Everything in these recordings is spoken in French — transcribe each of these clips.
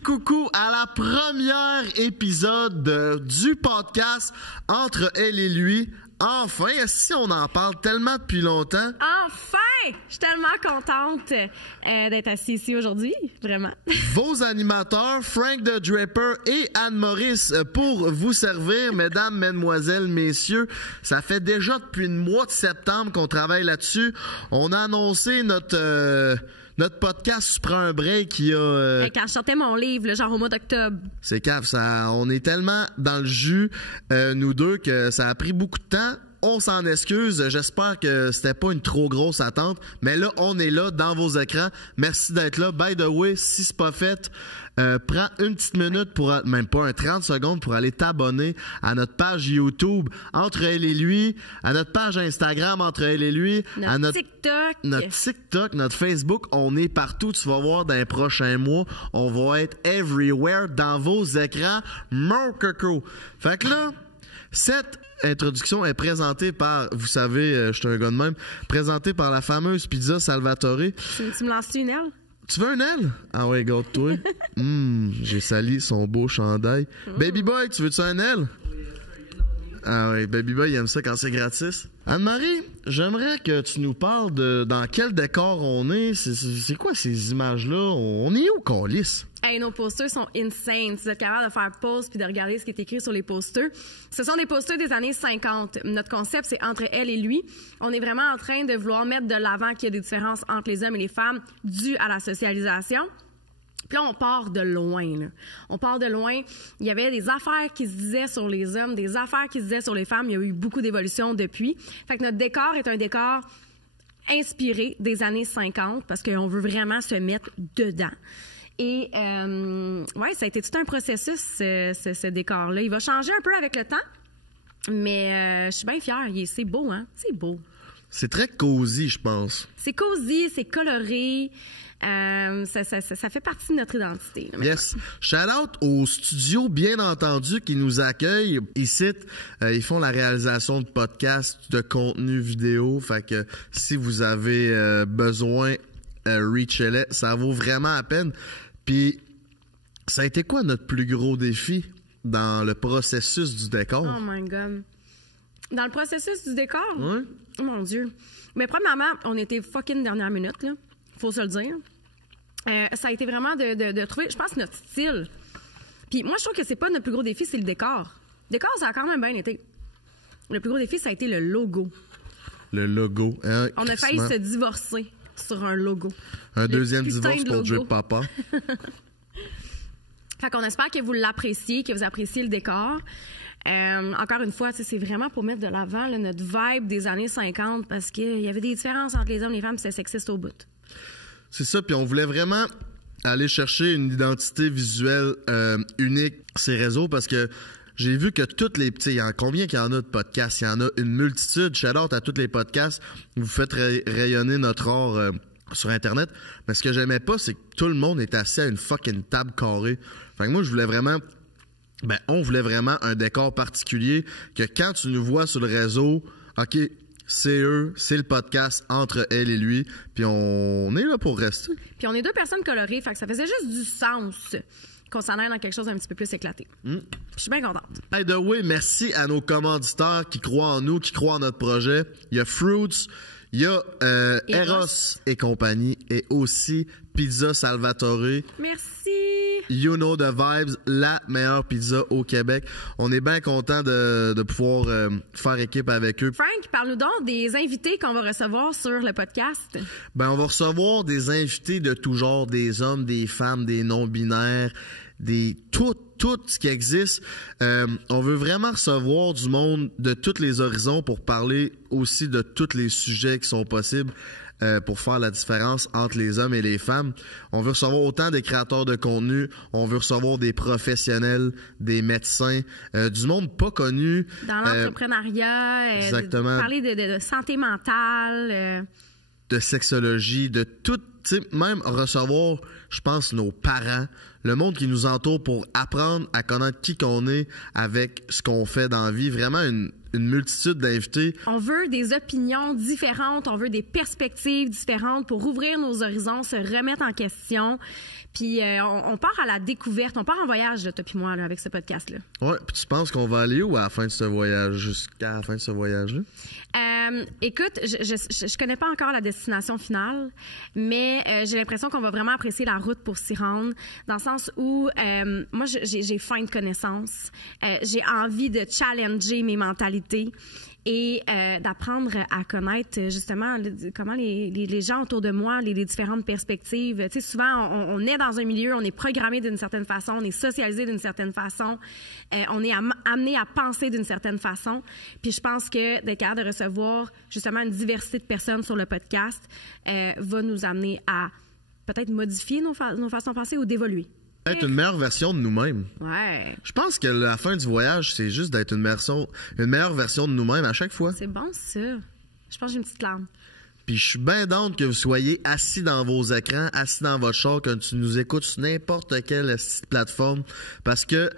coucou à la première épisode du podcast Entre elle et lui. Enfin, si on en parle tellement depuis longtemps. Enfin! Je suis tellement contente d'être assise ici aujourd'hui, vraiment. Vos animateurs, Frank the Draper et Anne-Maurice, pour vous servir, mesdames, mesdemoiselles, messieurs. Ça fait déjà depuis le mois de septembre qu'on travaille là-dessus. On a annoncé notre podcast Prends un break qui a... Quand je sortais mon livre, le genre au mois d'octobre. C'est cave, on est tellement dans le jus, nous deux, que ça a pris beaucoup de temps. On s'en excuse. J'espère que c'était pas une trop grosse attente. Mais là, on est là dans vos écrans. Merci d'être là. By the way, si c'est pas fait, prends une petite minute même pas 30 secondes pour aller t'abonner à notre page YouTube Entre elle et lui, à notre page Instagram Entre elle et lui, à notre TikTok, notre Facebook. On est partout. Tu vas voir dans les prochains mois. On va être everywhere dans vos écrans. Mon coco. Fait que là, cette introduction est présentée par, vous savez, je suis un gars de même, présentée par la fameuse pizza Salvatore. Tu me lances une aile? Tu veux un aile? Ah ouais, garde-toi. J'ai sali son beau chandail. Baby boy, tu veux-tu un aile? Ah ouais, Baby boy, il aime ça quand c'est gratis. Anne-Marie, j'aimerais que tu nous parles de dans quel décor on est. C'est quoi ces images-là? On est où qu'on lisse? Hey, nos posters sont insane. Si vous êtes capable de faire pause puis de regarder ce qui est écrit sur les posters. Ce sont des posters des années 50. Notre concept, c'est Entre elle et lui. On est vraiment en train de vouloir mettre de l'avant qu'il y a des différences entre les hommes et les femmes dues à la socialisation. Puis là, on part de loin, là. On part de loin. Il y avait des affaires qui se disaient sur les hommes, des affaires qui se disaient sur les femmes. Il y a eu beaucoup d'évolution depuis. Fait que notre décor est un décor inspiré des années 50 parce qu'on veut vraiment se mettre dedans. Et, ouais, ça a été tout un processus, ce décor-là. Il va changer un peu avec le temps, mais je suis bien fière. C'est beau, hein? C'est beau. C'est très cosy, je pense. C'est cosy, c'est coloré. Ça fait partie de notre identité. Là, yes. Shout-out au studio, bien entendu, qui nous accueille ici. Ils font la réalisation de podcasts, de contenu vidéo. Fait que si vous avez besoin, reach-les. Ça vaut vraiment la peine. Puis, ça a été quoi notre plus gros défi dans le processus du décor? Oh my God. Dans le processus du décor? Oui. Oh mon Dieu. Mais premièrement, on était fucking dernière minute, là. Faut se le dire. Ça a été vraiment de trouver, je pense, notre style. Puis moi, je trouve que c'est pas notre plus gros défi, c'est le décor. Le décor, ça a quand même bien été. Le plus gros défi, ça a été le logo. Le logo. On a failli se divorcer sur un logo. Un deuxième divorce pour Drip Papa. Fait qu'on espère que vous l'appréciez, que vous appréciez le décor. Encore une fois, c'est vraiment pour mettre de l'avant là, notre vibe des années 50 parce qu'il y avait des différences entre les hommes et les femmes, c'était sexiste au bout. C'est ça, puis on voulait vraiment aller chercher une identité visuelle unique ces réseaux parce que j'ai vu que toutes les petits, combien qu'il y en a de podcasts? Il y en a une multitude. Shout-out à tous les podcasts. Vous faites rayonner notre art sur Internet. Mais ce que j'aimais pas, c'est que tout le monde est assis à une fucking table carrée. Fait que moi, je voulais vraiment... on voulait vraiment un décor particulier que quand tu nous vois sur le réseau, OK, c'est eux, c'est le podcast Entre elle et lui, puis on est là pour rester. Puis on est deux personnes colorées, fait que ça faisait juste du sens qu'on s'en aille dans quelque chose d'un petit peu plus éclaté. Je suis bien contente. By the way, merci à nos commanditaires qui croient en nous, qui croient en notre projet. Il y a Fruits, il y a Eros et compagnie, et aussi Pizza Salvatore. Merci. You know the vibes, la meilleure pizza au Québec. On est bien content de pouvoir faire équipe avec eux. Frank, parle-nous donc des invités qu'on va recevoir sur le podcast. On va recevoir des invités de tout genre, des hommes, des femmes, des non-binaires, tout ce qui existe. On veut vraiment recevoir du monde de tous les horizons pour parler aussi de tous les sujets qui sont possibles. Pour faire la différence entre les hommes et les femmes. On veut recevoir autant des créateurs de contenu, on veut recevoir des professionnels, des médecins, du monde pas connu. Dans l'entrepreneuriat, exactement. Parler de santé mentale. De sexologie, de tout, tu sais, même recevoir, je pense, nos parents, le monde qui nous entoure pour apprendre à connaître qui qu'on est avec ce qu'on fait dans la vie. Vraiment une multitude d'invités. On veut des opinions différentes, on veut des perspectives différentes pour ouvrir nos horizons, se remettre en question. Puis on part à la découverte, on part en voyage, là, toi puis moi, là, avec ce podcast-là. Ouais, puis tu penses qu'on va aller où à la fin de ce voyage, jusqu'à la fin de ce voyage-là? Écoute, je connais pas encore la destination finale, mais j'ai l'impression qu'on va vraiment apprécier la route pour s'y rendre, dans le sens où moi, j'ai faim de connaissances, j'ai envie de challenger mes mentalités et d'apprendre à connaître justement comment les gens autour de moi, les différentes perspectives. Tu sais, souvent, on est dans un milieu, on est programmé d'une certaine façon, on est socialisé d'une certaine façon, on est amené à penser d'une certaine façon. Puis je pense que d'être capable de recevoir justement une diversité de personnes sur le podcast va nous amener à peut-être modifier nos façons de penser ou d'évoluer. Être une meilleure version de nous-mêmes. Ouais. Je pense que la fin du voyage, c'est juste d'être une meilleure version de nous-mêmes à chaque fois. C'est bon, ça. Je pense que j'ai une petite larme. Puis je suis bien down que vous soyez assis dans vos écrans, assis dans votre char, quand tu nous écoutes sur n'importe quelle plateforme. Parce que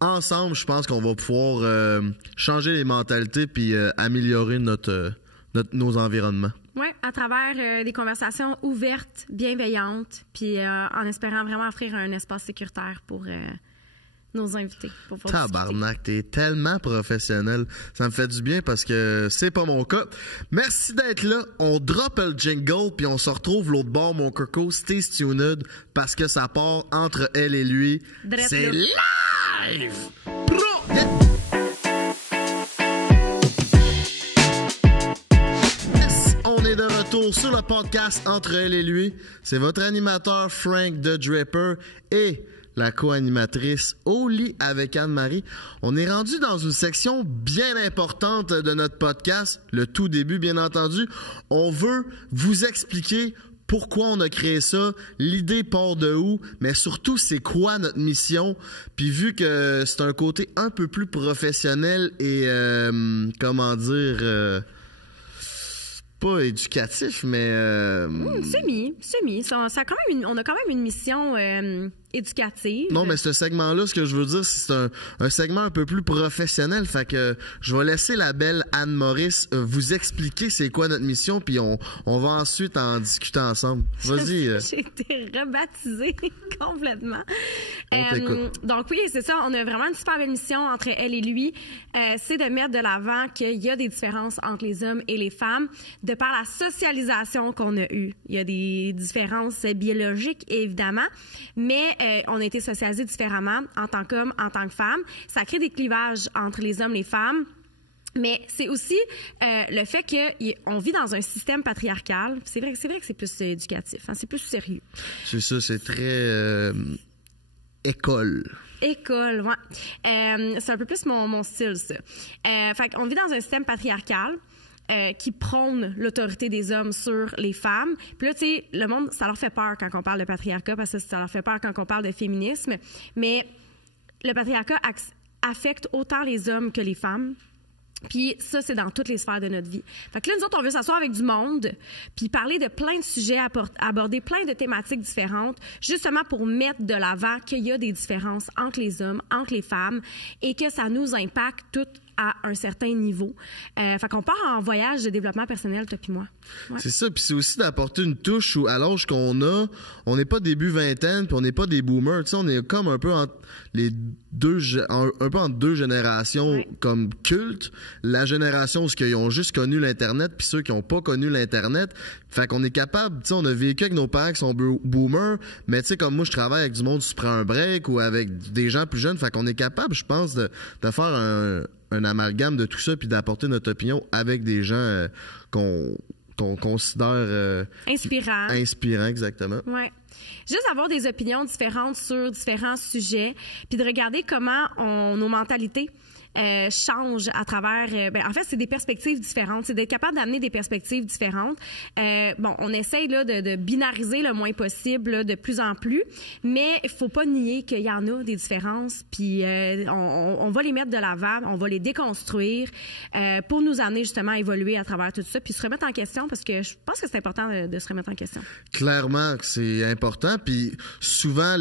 ensemble, je pense qu'on va pouvoir changer les mentalités puis améliorer nos environnements. Oui, à travers des conversations ouvertes, bienveillantes, puis en espérant vraiment offrir un espace sécuritaire pour nos invités. Tabarnak, t'es tellement professionnel. Ça me fait du bien parce que c'est pas mon cas. Merci d'être là. On drop le jingle puis on se retrouve l'autre bord, mon coco. Stay tuned parce que ça part entre elle et lui. C'est live! De retour sur le podcast Entre elle et lui. C'est votre animateur Frank the Draper et la co-animatrice Oli avec Anne-Marie. On est rendu dans une section bien importante de notre podcast, le tout début bien entendu. On veut vous expliquer pourquoi on a créé ça, l'idée part de où, mais surtout c'est quoi notre mission. Puis vu que c'est un côté un peu plus professionnel et comment dire... pas éducatif, mais... Semi. On a quand même une mission éducative. Non, mais ce segment-là, ce que je veux dire, c'est un segment un peu plus professionnel. Fait que je vais laisser la belle Anne-Maurice vous expliquer c'est quoi notre mission, puis on va ensuite en discuter ensemble. Vas-y. J'ai été rebaptisée complètement. On t'écoute. Donc oui, c'est ça. On a vraiment une super belle mission entre elle et lui. C'est de mettre de l'avant qu'il y a des différences entre les hommes et les femmes, de par la socialisation qu'on a eue. Il y a des différences biologiques, évidemment, mais on a été socialisés différemment en tant qu'homme, en tant que femme. Ça crée des clivages entre les hommes et les femmes. Mais c'est aussi le fait qu'on vit dans un système patriarcal. C'est vrai que c'est plus éducatif, hein, c'est plus sérieux. C'est ça, c'est très école. École, ouais. C'est un peu plus mon style, ça. Fait qu'on vit dans un système patriarcal. Qui prône l'autorité des hommes sur les femmes. Puis là, tu sais, le monde, ça leur fait peur quand on parle de patriarcat, parce que ça leur fait peur quand on parle de féminisme. Mais le patriarcat affecte autant les hommes que les femmes. Puis ça, c'est dans toutes les sphères de notre vie. Fait que là, nous autres, on veut s'asseoir avec du monde, puis parler de plein de sujets, aborder plein de thématiques différentes, justement pour mettre de l'avant qu'il y a des différences entre les hommes, entre les femmes, et que ça nous impacte toutes à un certain niveau. Fait qu'on part en voyage de développement personnel, toi puis moi. Ouais. C'est ça, puis c'est aussi d'apporter une touche où, à l'âge qu'on a, on n'est pas début vingtaine, puis on n'est pas des boomers. Tu sais, on est comme un peu entre entre deux générations, ouais, comme culte. La génération où ils ont juste connu l'Internet, puis ceux qui n'ont pas connu l'Internet. Fait qu'on est capable, tu sais, on a vécu avec nos parents qui sont boomers, mais tu sais, comme moi, je travaille avec du monde qui se prend un break ou avec des gens plus jeunes. Fait qu'on est capable, je pense, de faire un amalgame de tout ça, puis d'apporter notre opinion avec des gens qu'on considère inspirants, exactement. Ouais. Juste avoir des opinions différentes sur différents sujets, puis de regarder comment nos mentalités changent à travers... en fait, c'est des perspectives différentes. C'est d'être capable d'amener des perspectives différentes. On essaye là, de binariser le moins possible, là, de plus en plus, mais il faut pas nier qu'il y en a des différences, puis on va les mettre de l'avant, on va les déconstruire pour nous amener justement à évoluer à travers tout ça, puis se remettre en question, parce que je pense que c'est important de se remettre en question. Clairement que c'est important, puis souvent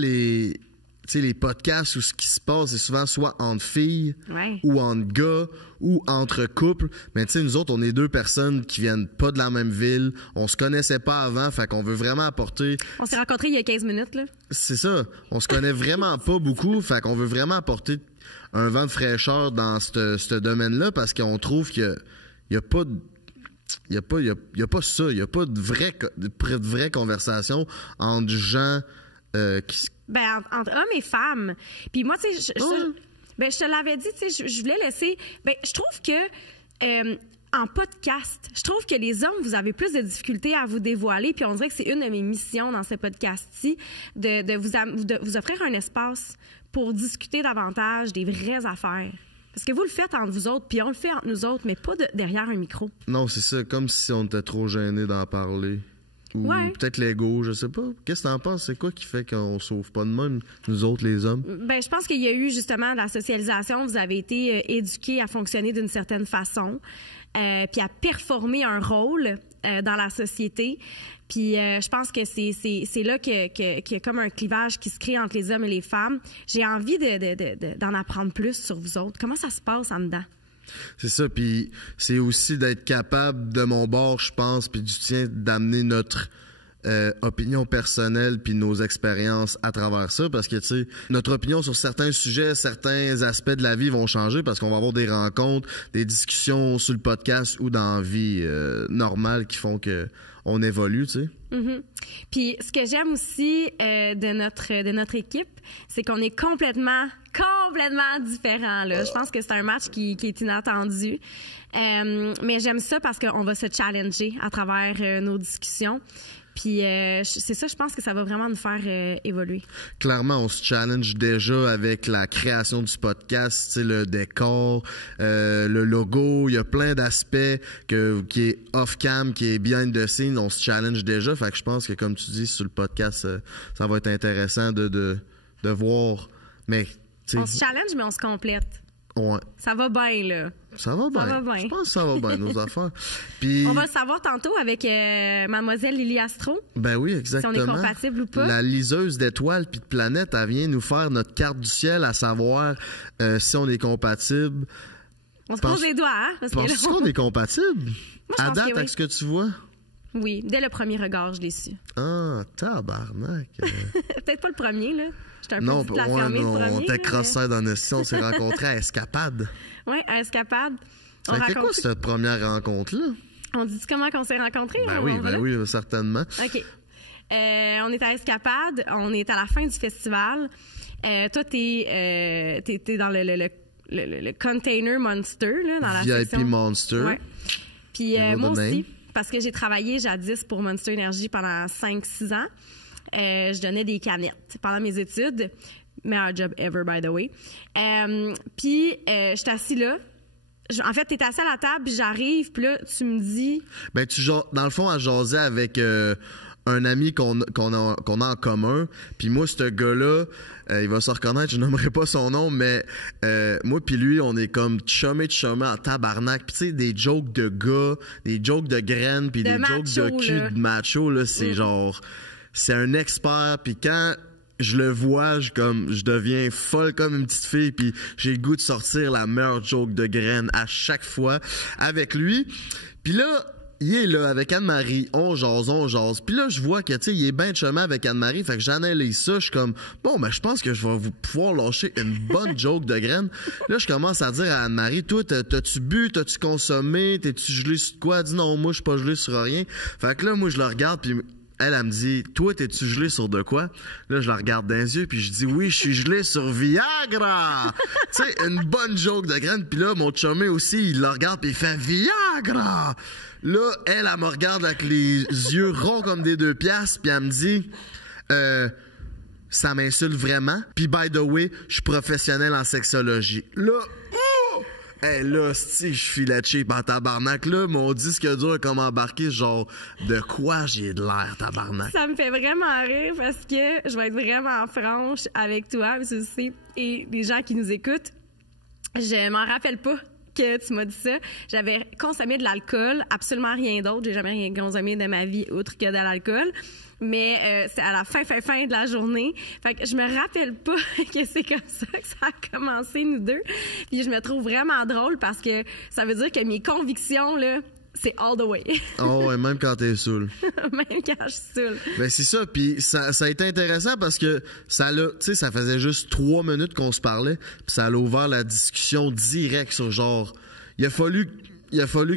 sais, les podcasts où ce qui se passe, c'est souvent soit entre filles Ouais. ou entre gars ou entre couples. Mais tu sais, nous autres, on est deux personnes qui viennent pas de la même ville. On se connaissait pas avant, fait qu'on veut vraiment apporter... On s'est rencontrés il y a 15 minutes, là. C'est ça. On se connaît vraiment pas beaucoup, fait qu'on veut vraiment apporter un vent de fraîcheur dans ce domaine-là parce qu'on trouve qu'il y a pas de... Il y a pas ça, il y a pas de vraie conversation entre gens qui... Ben, entre hommes et femmes. Puis moi, tu sais, je te l'avais dit, tu sais, je voulais laisser... Ben, je trouve que... en podcast, je trouve que les hommes, vous avez plus de difficultés à vous dévoiler, puis on dirait que c'est une de mes missions dans ce podcast-ci, de vous offrir un espace pour discuter davantage des vraies affaires. Parce que vous le faites entre vous autres, puis on le fait entre nous autres, mais pas derrière un micro. Non, c'est ça, comme si on était trop gênés d'en parler. Ou Ouais. peut-être l'ego, je sais pas. Qu'est-ce que t'en penses? C'est quoi qui fait qu'on sauve pas de même, nous autres, les hommes? Ben, je pense qu'il y a eu justement de la socialisation. Vous avez été éduqués à fonctionner d'une certaine façon, puis à performer un rôle dans la société. Puis je pense que c'est là qu'il y a comme un clivage qui se crée entre les hommes et les femmes. J'ai envie d'en apprendre plus sur vous autres. Comment ça se passe en dedans? C'est ça, puis c'est aussi d'être capable, de mon bord, je pense, puis du tien, d'amener notre opinion personnelle puis nos expériences à travers ça, parce que, tu sais, notre opinion sur certains sujets, certains aspects de la vie vont changer parce qu'on va avoir des rencontres, des discussions sur le podcast ou dans la vie normale qui font que on évolue, tu sais. Mm-hmm. Puis ce que j'aime aussi de notre équipe, c'est qu'on est complètement différents, là. Je pense que c'est un match qui est inattendu. Mais j'aime ça parce qu'on va se challenger à travers nos discussions. Puis c'est ça, je pense que ça va vraiment nous faire évoluer. Clairement, on se challenge déjà avec la création du podcast, tu sais, le décor, le logo, il y a plein d'aspects qui est off-cam, qui est behind the scene, on se challenge déjà. Fait que je pense que, comme tu dis, sur le podcast, ça va être intéressant de voir. Mais, on se challenge, mais on se complète. Ouais. Ça va bien, là. Ça va bien. Je pense que ça va bien, nos affaires. Puis, on va le savoir tantôt avec mademoiselle Lily Astro. Ben oui, exactement. Si on est compatible ou pas. La liseuse d'étoiles puis de planètes, elle vient nous faire notre carte du ciel, à savoir si on est compatible. On se pose les doigts, hein? Penses-tu qu'on est compatible? Moi, je à pense date, que oui. avec ce que tu vois? Oui, dès le premier regard, je l'ai su. Ah, tabarnak. Peut-être pas le premier, là. J'étais un non, peu la fermée, non, le premier. On était crossés dans notre on s'est rencontrés à Escapade. Oui, à Escapade. Ça a été quoi cette première rencontre-là? On dit comment qu'on s'est rencontrés? Ben oui, certainement. OK. On est à Escapade, on est à la fin du festival. Toi, t'es dans le container Monster, là, dans la VIP section. Monster. Ouais. Puis moi aussi, parce que j'ai travaillé jadis pour Monster Energy pendant 5-6 ans. Je donnais des canettes pendant mes études. Meilleur job ever, by the way. Puis, j'étais assis là. En fait, t'es assis à la table, puis j'arrive, puis là, tu me dis... Ben, dans le fond, à jaser avec un ami qu'on a en commun. Puis moi, ce gars-là, il va se reconnaître, je nommerai pas son nom, mais moi puis lui, on est comme chumé en tabarnak. Puis tu sais, des jokes de gars, des jokes de graines, puis des macho, jokes de cul là. de macho, là, c'est genre... C'est un expert, puis quand... je le vois, je deviens folle comme une petite fille, puis j'ai le goût de sortir la meilleure joke de graine à chaque fois avec lui. Puis là, il est là avec Anne-Marie, on jase. Puis là, je vois que, tu sais, il est bien chemin avec Anne-Marie, fait que j'analyse ça, je suis comme, bon, ben, je pense que je vais pouvoir lâcher une bonne joke de graine. Là, je commence à dire à Anne-Marie, toi, t'as-tu bu, t'as-tu consommé, t'es-tu gelé sur quoi? Elle dit non, moi, je suis pas gelé sur rien. Fait que là, moi, je le regarde, puis elle me dit, toi, t'es-tu gelé sur de quoi? Là, je la regarde dans les yeux, puis je dis, oui, je suis gelé sur Viagra! Tu sais, une bonne joke de graine. Puis là, mon chumé aussi, il la regarde, puis il fait Viagra! Là, elle me regarde avec les yeux ronds comme des 2 piastres, puis elle me dit, ça m'insulte vraiment. Puis, by the way, je suis professionnel en sexologie. Là, hey, là, si je filais cheap en tabarnak, là, mon disque dur comme embarqué, genre, de quoi j'ai de l'air, tabarnak? Ça me fait vraiment rire parce que je vais être vraiment franche avec toi, M. C, et les gens qui nous écoutent. Je m'en rappelle pas que tu m'as dit ça. J'avais consommé de l'alcool, absolument rien d'autre. J'ai jamais rien consommé de ma vie autre que de l'alcool. Mais c'est à la fin de la journée. Fait que je me rappelle pas que c'est comme ça que ça a commencé, nous deux. Puis je me trouve vraiment drôle parce que ça veut dire que mes convictions, là, c'est all the way. Oh, ouais, même quand t'es saoul. Même quand je suis saoul. Ben, c'est ça. Puis ça a été intéressant parce que ça faisait juste 3 minutes qu'on se parlait. Puis ça a ouvert la discussion directe sur genre, il a fallu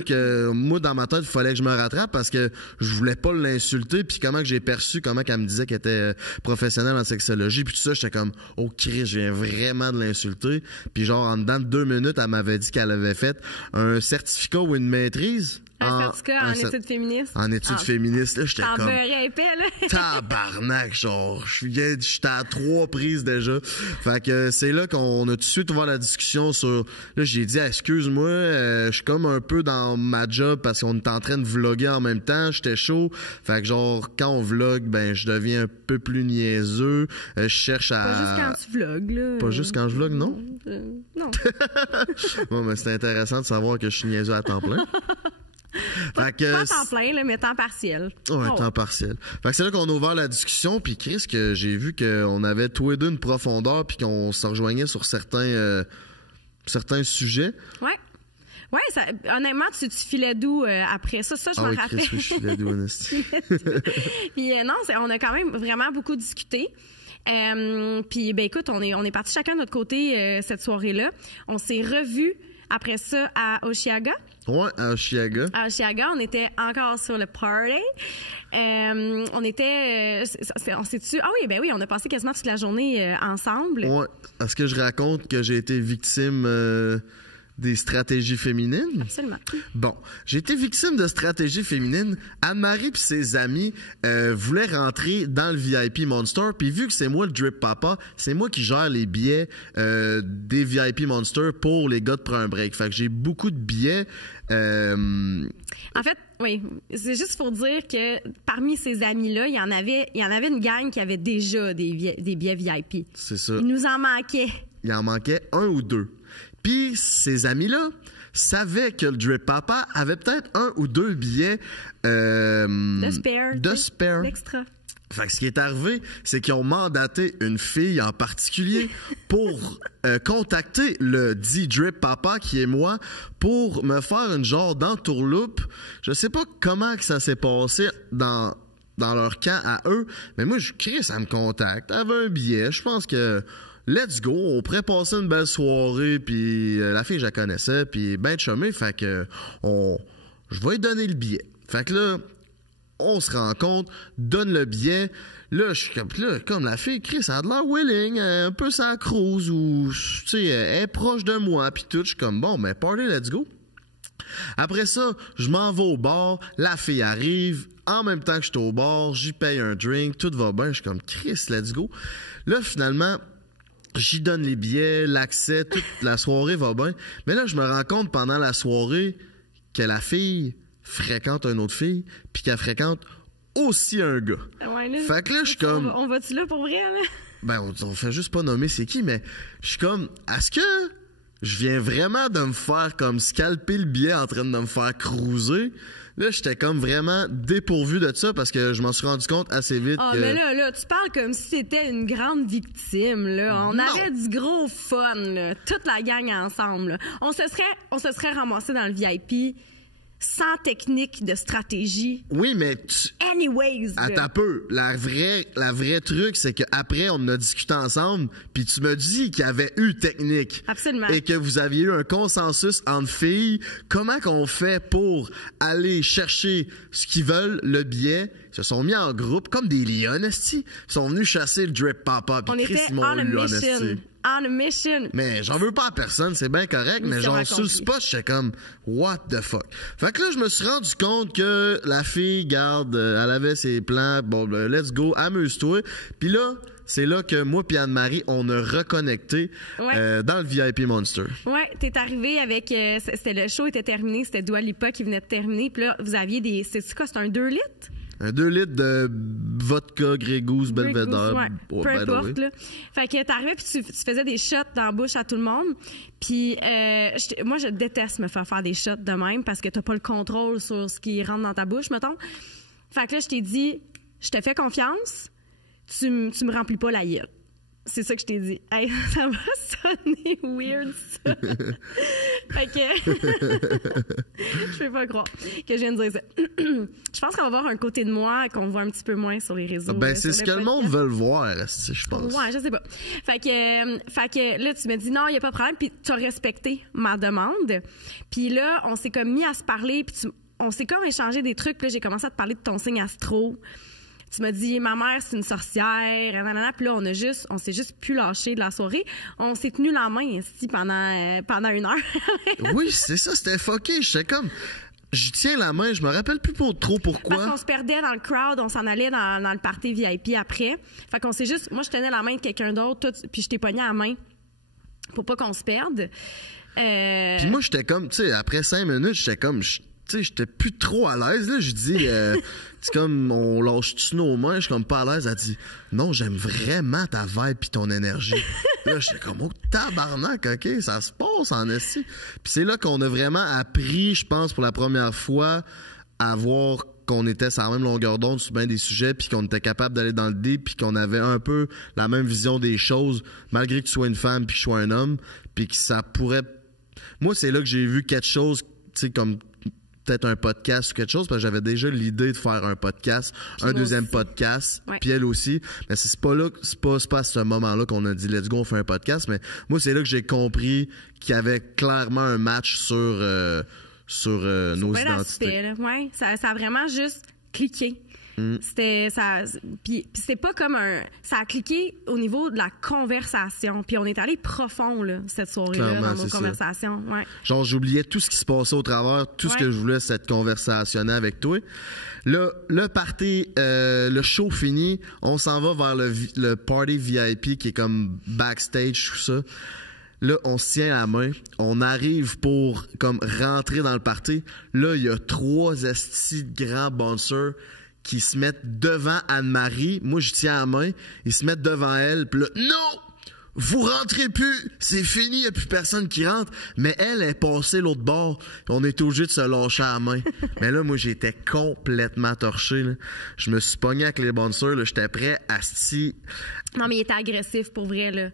que, moi, dans ma tête, il fallait que je me rattrape parce que je voulais pas l'insulter. Puis comment que j'ai perçu, comment qu'elle me disait qu'elle était professionnelle en sexologie. Puis tout ça, j'étais comme, oh, Christ, je viens vraiment de l'insulter. Puis genre, en dedans de 2 minutes, elle m'avait dit qu'elle avait fait un certificat ou une maîtrise. Un certificat en études féministes. En études féministes, là, j'étais comme... beurrais épais, là. Tabarnak, genre, j'étais à 3 prises déjà. Fait que c'est là qu'on a tout de suite ouvert la discussion sur... Là, j'ai dit, excuse-moi, je suis comme un peu dans ma job parce qu'on est en train de vlogger en même temps, j'étais chaud. Fait que genre, quand on vlog, ben, je deviens un peu plus niaiseux. Je cherche à... Pas juste quand tu vlogs, là. Pas juste quand je vlog, non? Non. Bon, mais c'est intéressant de savoir que je suis niaiseux à temps plein. Fait que, pas temps plein, là, mais temps partiel. Ouais, temps partiel. Fait que c'est là qu'on a ouvert la discussion, puis Chris, que j'ai vu qu'on avait tous les deux une profondeur, puis qu'on se rejoignait sur certains sujets. Ouais. Ouais, ça, honnêtement, tu filais doux après ça. Ça, je m'en rappelle. Chris, je filais doux, honnêtement. Puis non, on a quand même vraiment beaucoup discuté. Puis, ben écoute, on est partis chacun de notre côté cette soirée-là. On s'est revus après ça à Osheaga. Ouais, à Osheaga. À Osheaga, on était encore sur le party. On était... on s'est-tu... Ah oui, ben oui, on a passé quasiment toute la journée ensemble. Ouais. Est-ce que je raconte que j'ai été victime des stratégies féminines? Absolument. Bon, j'ai été victime de stratégies féminines. Anne-Marie et ses amis voulaient rentrer dans le VIP Monster. Puis vu que c'est moi le Drip Papa, c'est moi qui gère les billets des VIP Monster pour les gars de Prends un Break. Fait que j'ai beaucoup de billets. En fait, oui, c'est juste pour dire que parmi ces amis-là, il y en avait une gang qui avait déjà des billets VIP. C'est ça. Il nous en manquait. Il en manquait 1 ou 2. Puis ces amis-là savaient que le Drip Papa avait peut-être 1 ou 2 billets de spare. D'extra. Fait que ce qui est arrivé, c'est qu'ils ont mandaté une fille en particulier pour contacter le dit Drip Papa qui est moi pour me faire une genre d'entourloupe. Je sais pas comment que ça s'est passé dans leur camp à eux, mais moi, ça me contacte. Elle avait un billet. Je pense que let's go, on pourrait passer une belle soirée, puis la fille, je la connaissais, puis ben chumé, fait que je vais lui donner le billet. Fait que là, on se rencontre, donne le billet. Là, je suis comme la fille, Chris, elle a de l'air willing, un peu sa cruise, ou, tu sais, elle est proche de moi, puis tout. Je suis comme, bon, ben party, let's go. Après ça, je m'en vais au bar, la fille arrive, en même temps que je suis au bar, j'y paye un drink, tout va bien. Je suis comme, Chris, let's go. Là, finalement, j'y donne les billets, l'accès, toute la soirée va bien. Mais là, je me rends compte pendant la soirée que la fille fréquente une autre fille, puis qu'elle fréquente aussi un gars. Ouais, là, fait que là, je suis comme... On va-tu là pour vrai, là? Ben, on fait juste pas nommer c'est qui, mais je suis comme... Est-ce que je viens vraiment de me faire comme scalper le billet en train de me faire cruiser? Là, j'étais comme vraiment dépourvu de ça parce que je m'en suis rendu compte assez vite que... mais là, tu parles comme si t'étais une grande victime, là. On avait du gros fun, là. Toute la gang ensemble, là. On se serait ramassé dans le VIP sans technique de stratégie. Oui, mais... Anyways. Attends un peu. La vraie truc, c'est qu'après, on a discuté ensemble, puis tu me dis qu'il y avait eu technique. Absolument. Et que vous aviez eu un consensus entre filles. Comment qu'on fait pour aller chercher ce qu'ils veulent, le billet? Ils se sont mis en groupe, comme des lions, esti. Ils sont venus chasser le Drip Papa, puis Chris, ils m'ont eu, esti. On a mission. Mais j'en veux pas à personne, c'est bien correct, mais genre sur le spot, j'étais comme what the fuck. Fait que là, je me suis rendu compte que la fille, garde, elle avait ses plans, bon, let's go, amuse-toi. Puis là, c'est là que moi puis Anne-Marie, on a reconnecté dans le VIP Monster. Ouais, t'es arrivé avec, c'était le show était terminé, c'était Dua Lipa qui venait de terminer, puis là, vous aviez c'était quoi, c'était un 2 litres? Un 2 litres de vodka, Grey Goose, Belvedere. Ouais, Oh, peu by the way. importe, là. Fait que t'arrivais puis tu faisais des shots dans la bouche à tout le monde. Puis moi, je déteste me faire des shots de même parce que t'as pas le contrôle sur ce qui rentre dans ta bouche, mettons. Fait que là, je t'ai dit, je te fais confiance, tu me remplis pas la gueule. C'est ça que je t'ai dit. Hey, ça va sonner weird, ça. Fait que... je peux pas croire que je viens de dire ça. Je pense qu'on va voir un côté de moi qu'on voit un petit peu moins sur les réseaux. Ben, c'est ce que le monde veut le voir, je pense. Ouais, je sais pas. Fait que là, tu me dis non, il y a pas de problème, puis tu as respecté ma demande. Puis là, on s'est comme mis à se parler, puis on s'est comme échangé des trucs, puis là, j'ai commencé à te parler de ton signe astro. Tu m'as dit, ma mère, c'est une sorcière, nanana. Puis là, on s'est juste plus lâché de la soirée. On s'est tenu la main ici pendant 1 heure. Oui, c'est ça, c'était fucké. J'étais comme, je tiens la main, je me rappelle plus trop pourquoi. Parce qu'on se perdait dans le crowd, on s'en allait dans le party VIP après. Fait qu'on s'est juste, moi, je tenais la main de quelqu'un d'autre, puis je t'ai pogné à la main pour pas qu'on se perde. Puis moi, j'étais comme, tu sais, après 5 minutes, j'étais comme, tu sais, j'étais plus trop à l'aise, là. Je dis, c'est comme, on lâche-tu nos mains? Je suis comme pas à l'aise. Elle dit, non, j'aime vraiment ta vibe pis ton énergie. Là, j'étais comme, oh, tabarnak, OK, ça se passe en esti. Puis c'est là qu'on a vraiment appris, je pense, pour la première fois, à voir qu'on était sur la même longueur d'onde sur bien des sujets, puis qu'on était capable d'aller dans le deep, puis qu'on avait un peu la même vision des choses, malgré que tu sois une femme puis que je sois un homme, puis que ça pourrait... Moi, c'est là que j'ai vu quelque chose, tu sais, comme peut-être un podcast ou quelque chose, parce que j'avais déjà l'idée de faire un podcast, puis un deuxième podcast, puis elle aussi. Mais c'est pas là, c'est pas à ce moment-là qu'on a dit let's go, on fait un podcast. Mais moi, c'est là que j'ai compris qu'il y avait clairement un match sur nos identités. Ouais, ça a vraiment juste cliqué. C'était ça, puis c'est pas comme ça a cliqué au niveau de la conversation, puis on est allé profond là cette soirée-là. Clairement, dans nos conversations. Ouais. Genre j'oubliais tout ce qui se passait au travers, tout ce que je voulais, c'est être conversationnel avec toi. Là, le party, le show fini, on s'en va vers le party VIP qui est comme backstage, tout ça. Là, on se tient la main, on arrive pour comme rentrer dans le party. Là, il y a 3 estis de grands bouncers qui se mettent devant Anne-Marie. Moi, je tiens la main. Ils se mettent devant elle. Puis là, non! Vous rentrez plus! C'est fini, il n'y a plus personne qui rentre. Mais elle est passée l'autre bord. On est obligé de se lâcher la main. Mais là, moi, j'étais complètement torché. Là. Je me suis pogné avec les bouncers. Là. J'étais prêt à Non, mais il était agressif pour vrai, là.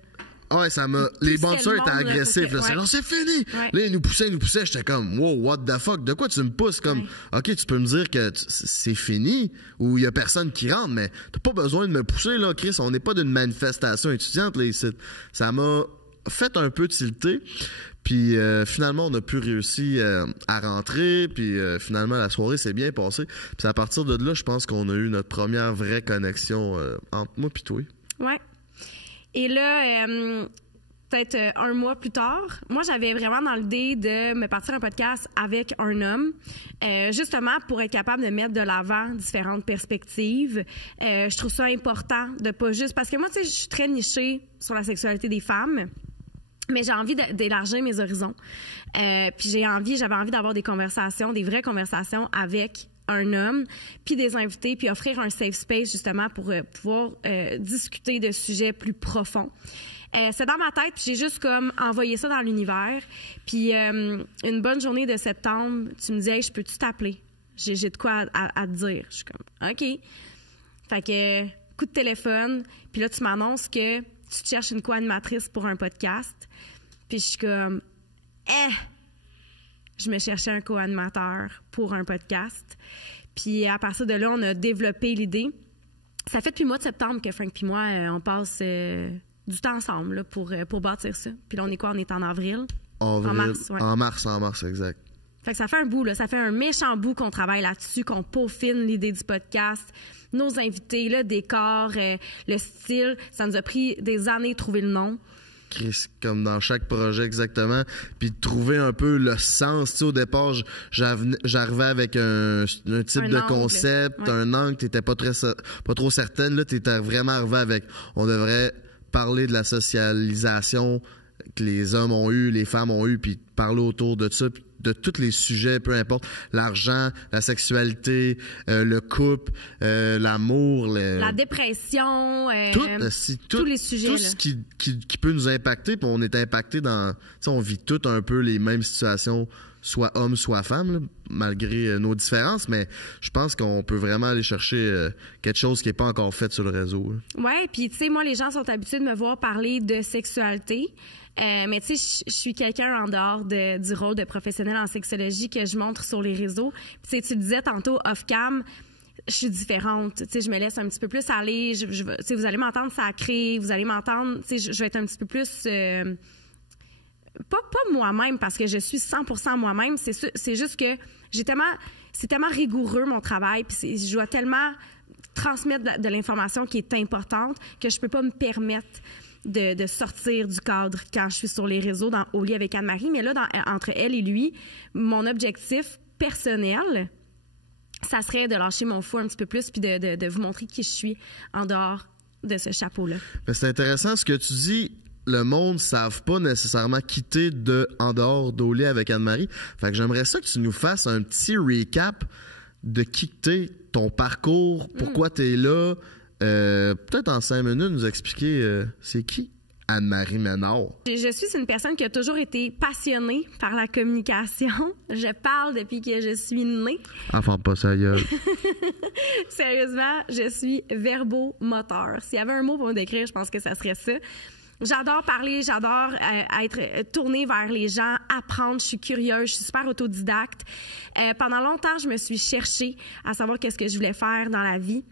Ah ouais, ça m'a. Les bouncers étaient agressifs. Là, c'est fini. Ouais. Là, ils nous poussaient. J'étais comme, wow, what the fuck? De quoi tu me pousses? Comme, OK, tu peux me dire que c'est fini ou il y a personne qui rentre, mais t'as pas besoin de me pousser, là, Chris. On n'est pas d'une manifestation étudiante, là, ici. Ça m'a fait un peu tilter. Puis finalement, on a pu réussir à rentrer. Puis finalement, la soirée s'est bien passée. Puis à partir de là, je pense qu'on a eu notre première vraie connexion entre moi et toi. Ouais. Et là, peut-être 1 mois plus tard, moi, j'avais vraiment dans l'idée de me partir un podcast avec un homme, justement pour être capable de mettre de l'avant différentes perspectives. Je trouve ça important de pas juste... Parce que moi, tu sais, je suis très nichée sur la sexualité des femmes, mais j'ai envie d'élargir mes horizons. Puis j'avais envie d'avoir des conversations, des vraies conversations avec un homme, puis des invités, puis offrir un safe space justement pour pouvoir discuter de sujets plus profonds. C'est dans ma tête, puis j'ai juste comme envoyé ça dans l'univers. Puis une bonne journée de septembre, tu me dis « Hey, je peux-tu t'appeler? J'ai de quoi à te dire. » Je suis comme « OK. » Fait que coup de téléphone, puis là, tu m'annonces que tu te cherches une co-animatrice pour un podcast. Puis je suis comme « Eh! » Je me cherchais un co-animateur pour un podcast. Puis à partir de là, on a développé l'idée. Ça fait depuis le mois de septembre que Frank et moi, on passe du temps ensemble là, pour bâtir ça. Puis là, on est quoi? On est en avril? En mars, ouais. En mars, exact. Fait que ça fait un bout, là. Ça fait un méchant bout qu'on travaille là-dessus, qu'on peaufine l'idée du podcast. Nos invités, le décor, le style. Ça nous a pris des années de trouver le nom. Chris, comme dans chaque projet exactement, puis de trouver un peu le sens. Tu sais, au départ, j'arrivais avec un type de concept, un angle, t'étais pas trop certaine. Là, t'étais vraiment arrivé avec, on devrait parler de la socialisation que les hommes ont eu, les femmes ont eu, puis parler autour de ça, puis de tous les sujets, peu importe, l'argent, la sexualité, le couple, l'amour, la dépression, tous les sujets. Tout ce qui peut nous impacter, puis on est impacté dans... On vit tous un peu les mêmes situations, soit homme, soit femme, là, malgré nos différences, mais je pense qu'on peut vraiment aller chercher quelque chose qui n'est pas encore fait sur le réseau. Oui, puis tu sais, moi, les gens sont habitués de me voir parler de sexualité. Mais tu sais, je suis quelqu'un en dehors du rôle de professionnel en sexologie que je montre sur les réseaux. Puis tu disais tantôt off-cam, je suis différente. Tu sais, je me laisse un petit peu plus aller. Tu sais, vous allez m'entendre sacrée, vous allez m'entendre. Tu sais, je vais être un petit peu plus pas moi-même parce que je suis 100% moi-même. C'est juste que c'est tellement rigoureux mon travail. Puis je dois tellement transmettre de l'information qui est importante que je peux pas me permettre de sortir du cadre quand je suis sur les réseaux au lit avec Anne-Marie. Mais là, entre elle et lui, mon objectif personnel, ça serait de lâcher mon fou un petit peu plus puis de vous montrer qui je suis en dehors de ce chapeau-là. Mais c'est intéressant ce que tu dis. Le monde ne savent pas nécessairement quitter en dehors d'au lit avec Anne-Marie. Fait que j'aimerais ça que tu nous fasses un petit recap de qui t'es, ton parcours, pourquoi t'es là. Peut-être en 5 minutes, nous expliquer c'est qui Anne-Marie Ménard. Je suis une personne qui a toujours été passionnée par la communication. Je parle depuis que je suis née. Enfin, pas ça, gueule. Sérieusement, je suis verbomoteur. S'il y avait un mot pour me décrire, je pense que ça serait ça. J'adore parler, j'adore être tournée vers les gens, apprendre, je suis curieuse, je suis super autodidacte. Pendant longtemps, je me suis cherchée à savoir qu'est-ce que je voulais faire dans la vie.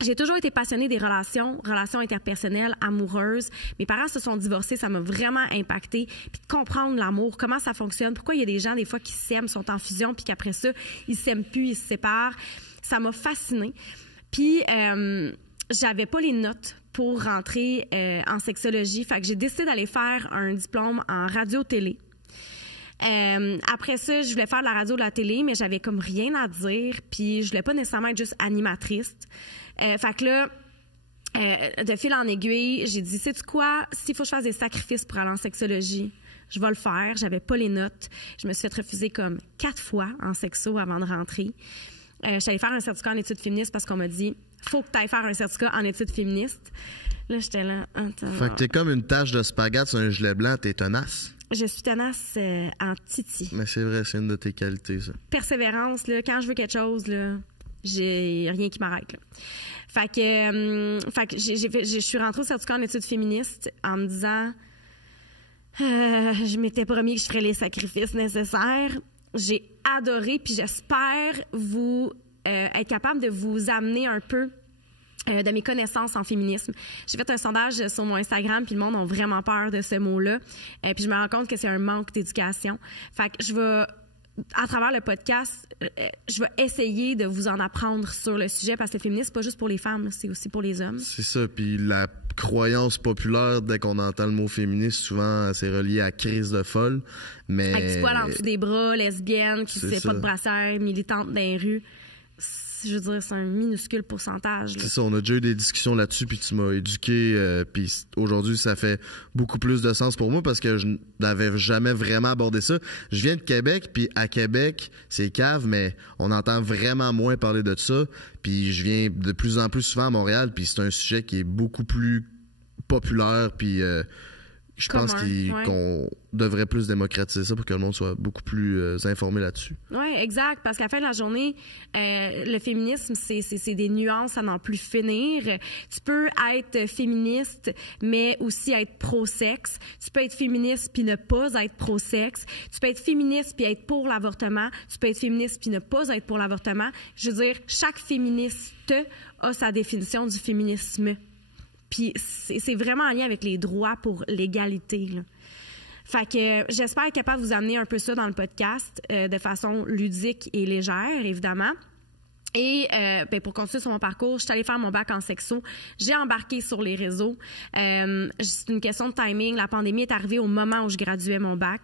J'ai toujours été passionnée des relations interpersonnelles, amoureuses. Mes parents se sont divorcés, ça m'a vraiment impactée. Puis de comprendre l'amour, comment ça fonctionne, pourquoi il y a des gens des fois qui s'aiment, sont en fusion, puis qu'après ça, ils s'aiment plus, ils se séparent. Ça m'a fascinée. Puis j'avais pas les notes pour rentrer en sexologie. Fait que j'ai décidé d'aller faire un diplôme en radio-télé. Après ça, je voulais faire de la radio, de la télé, mais j'avais comme rien à dire. Puis je voulais pas nécessairement être juste animatrice. Fait que là, de fil en aiguille, j'ai dit, sais-tu quoi? S'il faut que je fasse des sacrifices pour aller en sexologie, je vais le faire. J'avais pas les notes. Je me suis fait refuser comme 4 fois en sexo avant de rentrer. Je suis allée faire un certificat en études féministes parce qu'on m'a dit, faut que tu ailles faire un certificat en études féministes. Là, j'étais là, attends. Fait que t'es comme une tache de spaghetti sur un gilet blanc, t'es tenace. Je suis tenace en titi. Mais c'est vrai, c'est une de tes qualités, ça. Persévérance, là, quand je veux quelque chose, là, j'ai rien qui m'arrête, là. Fait que je suis rentrée au certificat en études féministes en me disant, je m'étais promis que je ferais les sacrifices nécessaires. J'ai adoré, puis j'espère être capable de vous amener un peu de mes connaissances en féminisme. J'ai fait un sondage sur mon Instagram, puis le monde a vraiment peur de ce mot-là. Puis je me rends compte que c'est un manque d'éducation. Fait que je vais, à travers le podcast, je vais essayer de vous en apprendre sur le sujet, parce que le féminisme, c'est pas juste pour les femmes, c'est aussi pour les hommes. C'est ça, puis la croyance populaire, dès qu'on entend le mot féministe, souvent, c'est relié à crise de folle, mais... Avec du poil en dessous des bras, lesbienne, qui ne sait pas de brassière, militante dans les rues. Je veux dire, c'est un minuscule pourcentage. Là. C'est ça, on a déjà eu des discussions là-dessus, puis tu m'as éduqué, puis aujourd'hui, ça fait beaucoup plus de sens pour moi parce que je n'avais jamais vraiment abordé ça. Je viens de Québec, puis à Québec, c'est cave, mais on entend vraiment moins parler de ça. Puis je viens de plus en plus souvent à Montréal, puis c'est un sujet qui est beaucoup plus populaire, puis je pense qu'on devrait plus démocratiser ça pour que le monde soit beaucoup plus informé là-dessus. Oui, exact. Parce qu'à la fin de la journée, le féminisme, c'est des nuances à n'en plus finir. Tu peux être féministe, mais aussi être pro-sexe. Tu peux être féministe puis ne pas être pro-sexe. Tu peux être féministe puis être pour l'avortement. Tu peux être féministe puis ne pas être pour l'avortement. Je veux dire, chaque féministe a sa définition du féminisme. Puis c'est vraiment en lien avec les droits pour l'égalité, là. Fait que j'espère être capable de vous amener un peu ça dans le podcast de façon ludique et légère, évidemment. Et pour continuer sur mon parcours, je suis allée faire mon bac en sexo. J'ai embarqué sur les réseaux. C'est une question de timing. La pandémie est arrivée au moment où je graduais mon bac.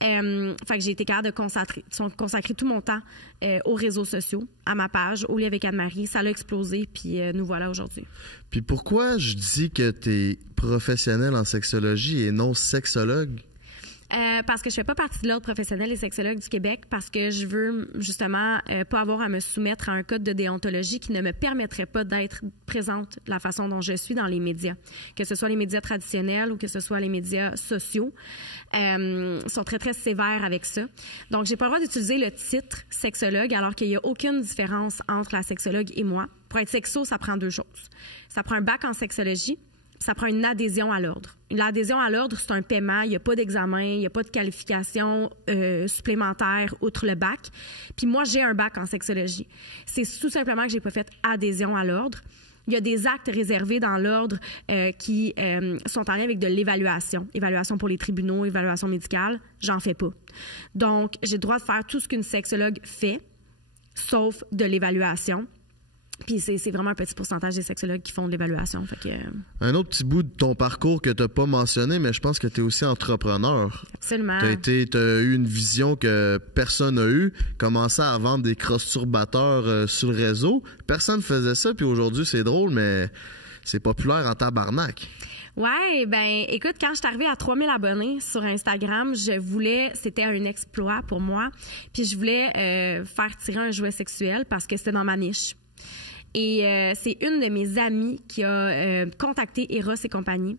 Fait que j'ai été capable de consacrer tout mon temps aux réseaux sociaux, à ma page, au lit avec Anne-Marie. Ça l'a explosé, puis nous voilà aujourd'hui. Puis pourquoi je dis que tu es professionnelle en sexologie et non sexologue? Parce que je fais pas partie de l'Ordre professionnel des sexologues du Québec, parce que je veux justement pas avoir à me soumettre à un code de déontologie qui ne me permettrait pas d'être présente de la façon dont je suis dans les médias. Que ce soit les médias traditionnels ou que ce soit les médias sociaux, sont très, très sévères avec ça. Donc, j'ai pas le droit d'utiliser le titre sexologue alors qu'il y a aucune différence entre la sexologue et moi. Pour être sexo, ça prend 2 choses. Ça prend un bac en sexologie, ça prend une adhésion à l'ordre. L'adhésion à l'ordre, c'est un paiement. Il n'y a pas d'examen, il n'y a pas de qualification supplémentaire outre le bac. Puis moi, j'ai un bac en sexologie. C'est tout simplement que j'ai pas fait adhésion à l'ordre. Il y a des actes réservés dans l'ordre qui sont en lien avec de l'évaluation. Évaluation pour les tribunaux, évaluation médicale. J'en fais pas. Donc, j'ai le droit de faire tout ce qu'une sexologue fait, sauf de l'évaluation. Puis c'est vraiment un petit pourcentage des sexologues qui font de l'évaluation. Fait que... Un autre petit bout de ton parcours que tu n'as pas mentionné, mais je pense que tu es aussi entrepreneur. Absolument. Tu as eu une vision que personne n'a eue. Commencer à vendre des cross-turbateurs sur le réseau. Personne ne faisait ça, puis aujourd'hui, c'est drôle, mais c'est populaire en tabarnak. Ouais, ben écoute, quand je suis arrivée à 3000 abonnés sur Instagram, c'était un exploit pour moi, puis je voulais faire tirer un jouet sexuel parce que c'était dans ma niche. Et c'est une de mes amies qui a contacté Eros et compagnie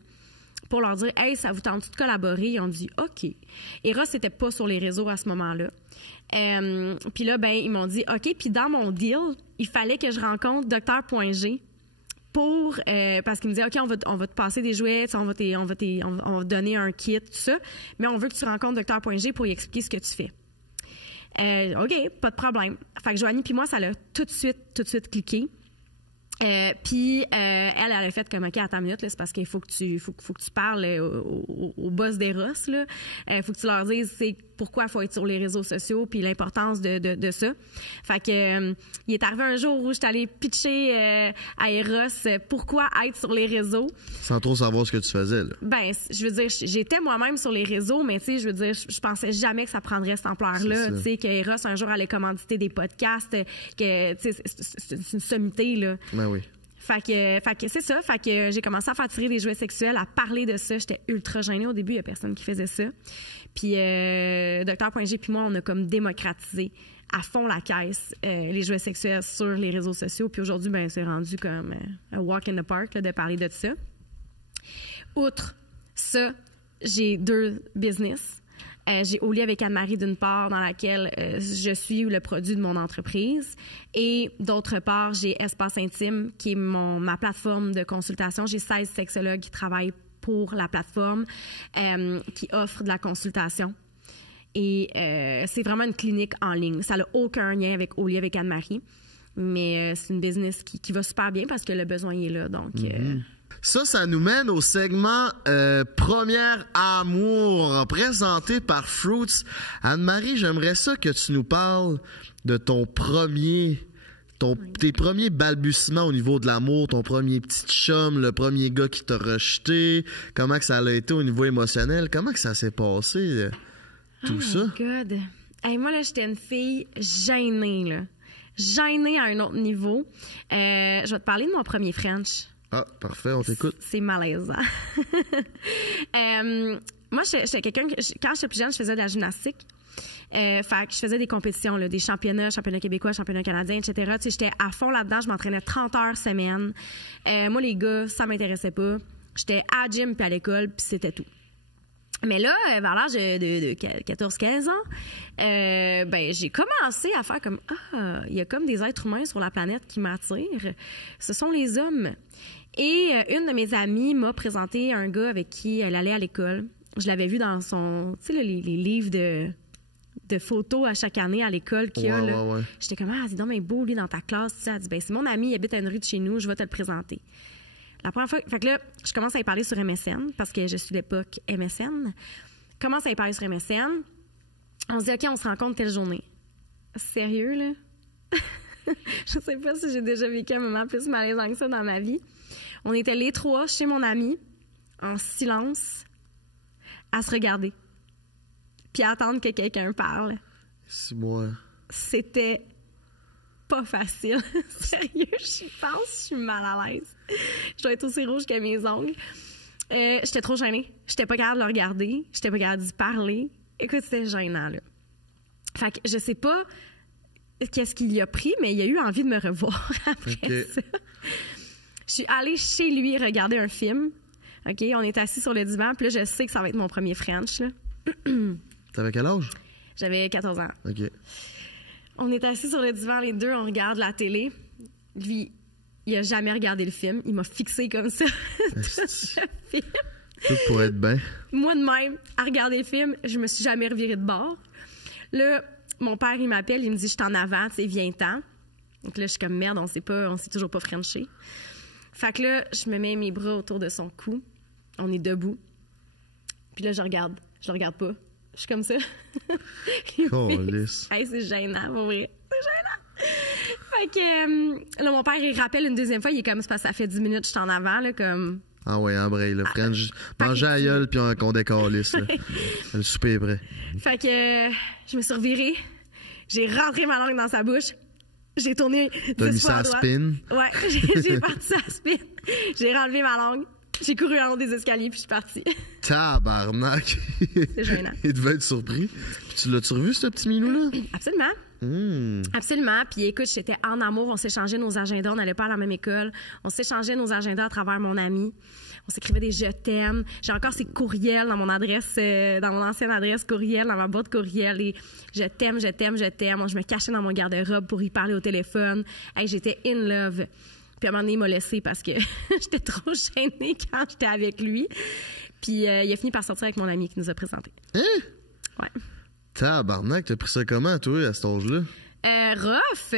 pour leur dire « Hey, ça vous tente de collaborer? » Ils ont dit « OK. » Eros n'était pas sur les réseaux à ce moment-là. Puis là, ben ils m'ont dit « OK. » Puis dans mon deal, il fallait que je rencontre Dr.G pour parce qu'il me disait « OK, on va te passer des jouets, on va te donner un kit, tout ça, mais on veut que tu rencontres Dr.G pour lui expliquer ce que tu fais. » OK, pas de problème. Fait que Joanie puis moi, ça l'a tout de suite cliqué. Puis elle a fait comme OK, attends une minute, là, c'est parce qu'il faut que tu parles au boss d'Eros, là. Faut que tu leur dises c'est pourquoi il faut être sur les réseaux sociaux puis l'importance de ça. Fait que il est arrivé un jour où je suis allée pitcher à Eros pourquoi être sur les réseaux. Sans trop savoir ce que tu faisais, là. Ben, je veux dire, j'étais moi-même sur les réseaux, mais tu sais, je veux dire, je pensais jamais que ça prendrait cette ampleur-là. Tu sais, que Eros un jour allait commanditer des podcasts, que tu sais, c'est une sommité, là. Ben oui. Fait que c'est ça. Fait que j'ai commencé à faire tirer des jouets sexuels, à parler de ça. J'étais ultra gênée au début. Il y a personne qui faisait ça. Puis Dr.G puis moi, on a comme démocratisé à fond la caisse les jouets sexuels sur les réseaux sociaux. Puis aujourd'hui, ben c'est rendu comme un walk in the park là, de parler de ça. Outre ça, j'ai 2 business. J'ai Au lit avec Anne-Marie d'une part, dans laquelle je suis le produit de mon entreprise, et d'autre part, j'ai Espace Intime, qui est ma plateforme de consultation. J'ai 16 sexologues qui travaillent pour la plateforme, qui offre de la consultation. Et c'est vraiment une clinique en ligne. Ça n'a aucun lien avec Au lit avec Anne-Marie, mais c'est une business qui va super bien parce que le besoin est là. Donc, Ça nous mène au segment Premier Amour, présenté par Fruits. Anne-Marie, j'aimerais ça que tu nous parles de tes premiers balbutiements au niveau de l'amour, ton premier petit chum, le premier gars qui t'a rejeté, comment que ça a été au niveau émotionnel, comment que ça s'est passé, tout ça? Oh my God! Hey, moi, là, j'étais une fille gênée, là. Gênée à un autre niveau. Je vais te parler de mon premier French. Ah, parfait, on t'écoute. C'est malaisant. Moi, j'étais quelqu'un quand j'étais plus jeune, je faisais de la gymnastique. Fait que je faisais des compétitions, là, des championnats québécois, championnats canadiens, etc. Tu sais, j'étais à fond là-dedans. Je m'entraînais 30 heures semaine. Moi, les gars, ça m'intéressait pas. J'étais à la gym puis à l'école, puis c'était tout. Mais là, vers l'âge de 14-15 ans, ben j'ai commencé à faire comme il y a comme des êtres humains sur la planète qui m'attirent. Ce sont les hommes. Et une de mes amies m'a présenté un gars avec qui elle allait à l'école. Je l'avais vu dans son, tu sais, les livres de photos à chaque année à l'école qu'il y a. Là. Ouais. J'étais comme dis donc, mais beau, lui, dans ta classe. Tu sais, elle dit, ben c'est mon ami, il habite à une rue de chez nous, je vais te le présenter. La première fois, fait que là, je commence à y parler sur MSN, parce que je suis l'époque MSN. Je commence à y parler sur MSN. On se dit, OK, on se rencontre telle journée. Sérieux, là? Je sais pas si j'ai déjà vécu un moment plus malaisant que ça dans ma vie. On était les 3 chez mon ami, en silence, à se regarder, puis à attendre que quelqu'un parle. C'est moi. C'était pas facile. Sérieux, j'y pense, je suis mal à l'aise. Je dois être aussi rouge que mes ongles. J'étais trop gênée. J'étais pas capable de le regarder. J'étais pas capable d'y parler. Écoute, c'était gênant, là. Fait que je sais pas qu'est-ce qu'il y a pris, mais il a eu envie de me revoir après ça. Je suis allée chez lui regarder un film. OK? On est assis sur le divan, puis là, je sais que ça va être mon premier French, là. T'avais quel âge? J'avais 14 ans. OK. On est assis sur le divan, les deux, on regarde la télé. Lui, il a jamais regardé le film. Il m'a fixé comme ça. Tout le film. Tout pour être bien. Moi, de même, à regarder le film, je me suis jamais revirée de bord. Là, mon père, il m'appelle, il me dit, je suis en avant, tu sais, viens-t'en. Donc là, je suis comme, merde, on s'est toujours pas frenché. Fait que là, je me mets mes bras autour de son cou. On est debout. Puis là, je le regarde pas. Je suis comme ça. Câlisse. Hey, c'est gênant, pour vrai. C'est gênant. Fait que là, mon père, il rappelle une deuxième fois. Il est comme, c'est parce que ça fait 10 minutes que je suis en avant, là, comme... Ah ouais, embraye, là. Manger à gueule, puis qu'on décalisse, là. Le souper est prêt. Fait que je me suis revirée. J'ai rentré ma langue dans sa bouche. J'ai tourné 10 fois à droite. Spin? Ouais, j'ai parti sa spin. J'ai renlevé ma langue. J'ai couru en haut des escaliers, puis je suis partie. Tabarnak! C'est gênant. Il devait être surpris. Puis tu l'as-tu revu, ce petit minou-là? Absolument. Absolument. Puis écoute, j'étais en amour. On s'échangeait nos agendas. On n'allait pas à la même école. On s'échangeait nos agendas à travers mon ami. On s'écrivait des je t'aime. J'ai encore ses courriels dans mon adresse, dans mon ancienne adresse courriel, dans ma boîte courriel. Et je t'aime, je t'aime, je t'aime. Je me cachais dans mon garde-robe pour y parler au téléphone. Hey, j'étais in love. Puis à un moment donné, il m'a laissé parce que j'étais trop gênée quand j'étais avec lui. Puis il a fini par sortir avec mon ami qui nous a présentés. Hein? Ouais. Tabarnak, t'as pris ça comment, toi, à cet âge-là? Rough,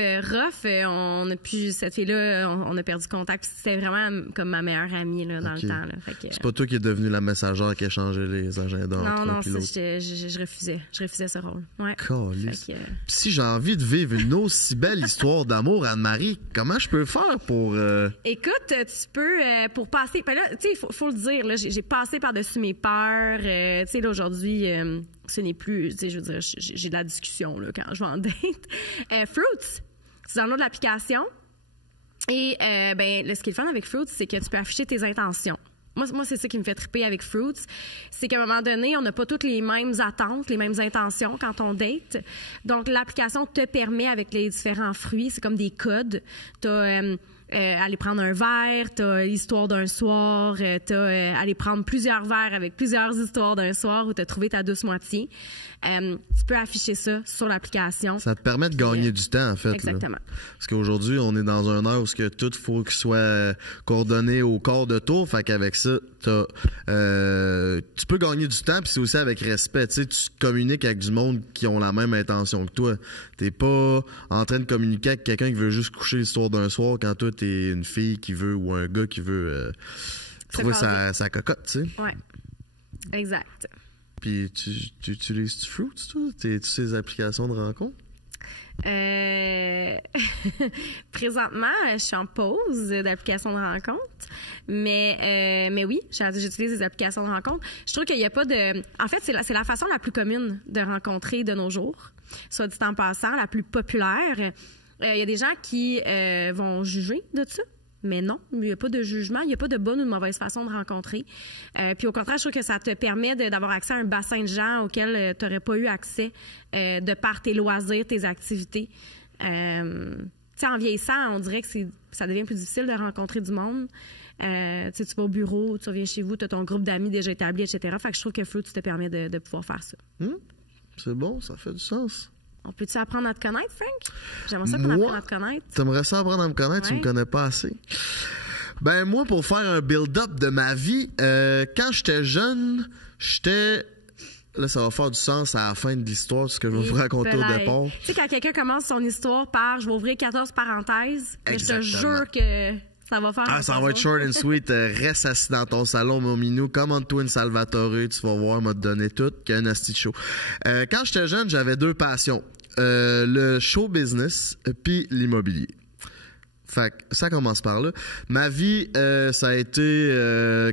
on a pu, cette fille-là, on a perdu contact. C'était vraiment comme ma meilleure amie là, dans le temps. Là. Fait que, c'est pas toi qui es devenue la messagère qui a changé les agendas entre non, un et l'autre? je refusais ce rôle. Ouais. Calisse. Puis si j'ai envie de vivre une aussi belle histoire d'amour, Anne-Marie, comment je peux faire pour... Écoute, tu peux, pour passer... Ben là, tu sais, il faut le dire, là, j'ai passé par-dessus mes peurs. Tu sais, là, aujourd'hui... ce n'est plus, tu sais, je veux dire, j'ai de la discussion là, quand je vais en date. Fruits, tu downloads l'application et ce qui est le fun avec Fruits, c'est que tu peux afficher tes intentions. Moi, c'est ça qui me fait triper avec Fruits. C'est qu'à un moment donné, on n'a pas toutes les mêmes attentes, les mêmes intentions quand on date. Donc, l'application te permet, avec les différents fruits, c'est comme des codes. T'as aller prendre un verre, t'as l'histoire d'un soir, t'as aller prendre plusieurs verres avec plusieurs histoires d'un soir où t'as trouvé ta douce moitié. Tu peux afficher ça sur l'application. Ça te permet de gagner du temps, en fait. Exactement. Là. Parce qu'aujourd'hui, on est dans un heure où tout faut qu'il soit coordonné au quart de tour. Fait qu'avec ça, tu peux gagner du temps, puis c'est aussi avec respect. Tu sais, tu communiques avec du monde qui ont la même intention que toi. T'es pas en train de communiquer avec quelqu'un qui veut juste coucher l'histoire d'un soir quand toi, t'es une fille qui veut ou un gars qui veut trouver sa cocotte, tu sais. Ouais. Exact. Puis tu utilises-tu Fruits, toi? Tu sais les applications de rencontre? Présentement, je suis en pause d'applications de rencontre. Mais oui, j'utilise des applications de rencontre. Je trouve qu'il n'y a pas de... En fait, c'est la façon la plus commune de rencontrer de nos jours. Soit dit en passant, la plus populaire. Il y a des gens qui vont juger de ça. Mais non, il n'y a pas de jugement, il n'y a pas de bonne ou de mauvaise façon de rencontrer. Puis au contraire, je trouve que ça te permet d'avoir accès à un bassin de gens auquel tu n'aurais pas eu accès de par tes loisirs, tes activités. Tu sais, en vieillissant, on dirait que ça devient plus difficile de rencontrer du monde. Tu vas au bureau, tu reviens chez vous, tu as ton groupe d'amis déjà établi, etc. Fait que je trouve que Fruits te permet de pouvoir faire ça. C'est bon, ça fait du sens. On peut-tu apprendre à te connaître, Frank? J'aimerais ça qu'on apprenne à te connaître. T'aimerais ça apprendre à me connaître? Ouais. Tu me connais pas assez. Ben, moi, pour faire un build-up de ma vie, quand j'étais jeune, là, ça va faire du sens à la fin de l'histoire, ce que je vais vous raconter au départ. Tu sais, quand quelqu'un commence son histoire par « je vais ouvrir 14 parenthèses », je te jure que ça va faire... ça va être short and sweet. Reste assis dans ton salon, mon minou. Commande-toi une Salvatore. Tu vas voir, m'a donné tout. Qu'il y a un asti de show. Quand j'étais jeune, j'avais deux passions. Le show business puis l'immobilier. Fait que ça commence par là. Ma vie, ça a été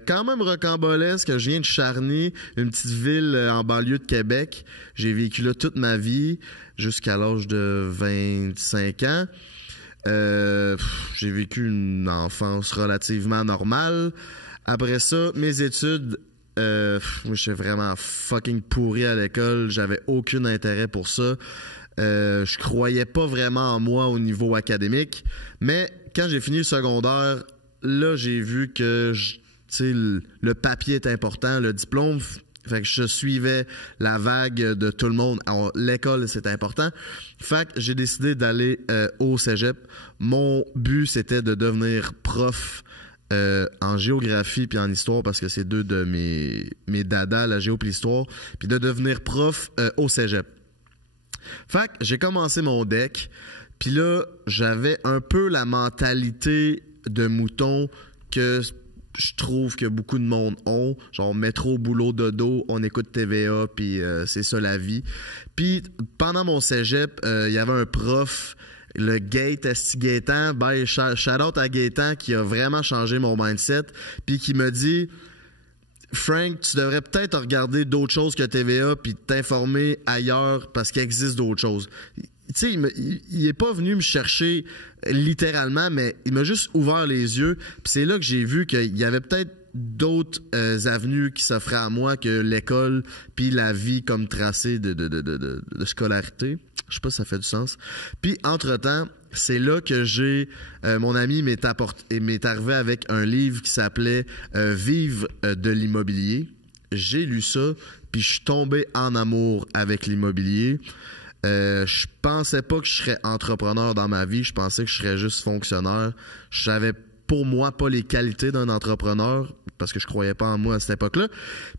quand même rocambolesque. Je viens de Charny, une petite ville en banlieue de Québec. J'ai vécu là toute ma vie jusqu'à l'âge de 25 ans. J'ai vécu une enfance relativement normale. Après ça, mes études, moi, j'étais vraiment fucking pourri à l'école. J'avais aucun intérêt pour ça. Je croyais pas vraiment en moi au niveau académique. Mais quand j'ai fini le secondaire, là, j'ai vu que le papier est important, le diplôme. Fait que je suivais la vague de tout le monde. Alors, l'école, c'est important. Fait que j'ai décidé d'aller au cégep. Mon but, c'était de devenir prof en géographie puis en histoire, parce que c'est deux de mes dadas, la géo puis l'histoire, puis de devenir prof au cégep. Fait que j'ai commencé mon deck, puis là, j'avais un peu la mentalité de mouton que je trouve que beaucoup de monde ont, genre métro, boulot, dodo, on écoute TVA, puis c'est ça la vie. Puis pendant mon cégep, il y avait un prof, le Gaëtan, shout-out à Gaëtan, qui a vraiment changé mon mindset, puis qui me dit « Frank, tu devrais peut-être regarder d'autres choses que TVA, puis t'informer ailleurs, parce qu'il existe d'autres choses. » Tu sais, il est pas venu me chercher littéralement, mais il m'a juste ouvert les yeux. Puis c'est là que j'ai vu qu'il y avait peut-être d'autres avenues qui s'offraient à moi que l'école puis la vie comme tracé de scolarité. Je sais pas si ça fait du sens. Puis entre-temps, c'est là que mon ami m'est arrivé avec un livre qui s'appelait Vivre de l'immobilier. J'ai lu ça, puis je suis tombé en amour avec l'immobilier. Je pensais pas que je serais entrepreneur dans ma vie. Je pensais que je serais juste fonctionnaire. J'avais pour moi pas les qualités d'un entrepreneur parce que je croyais pas en moi à cette époque-là.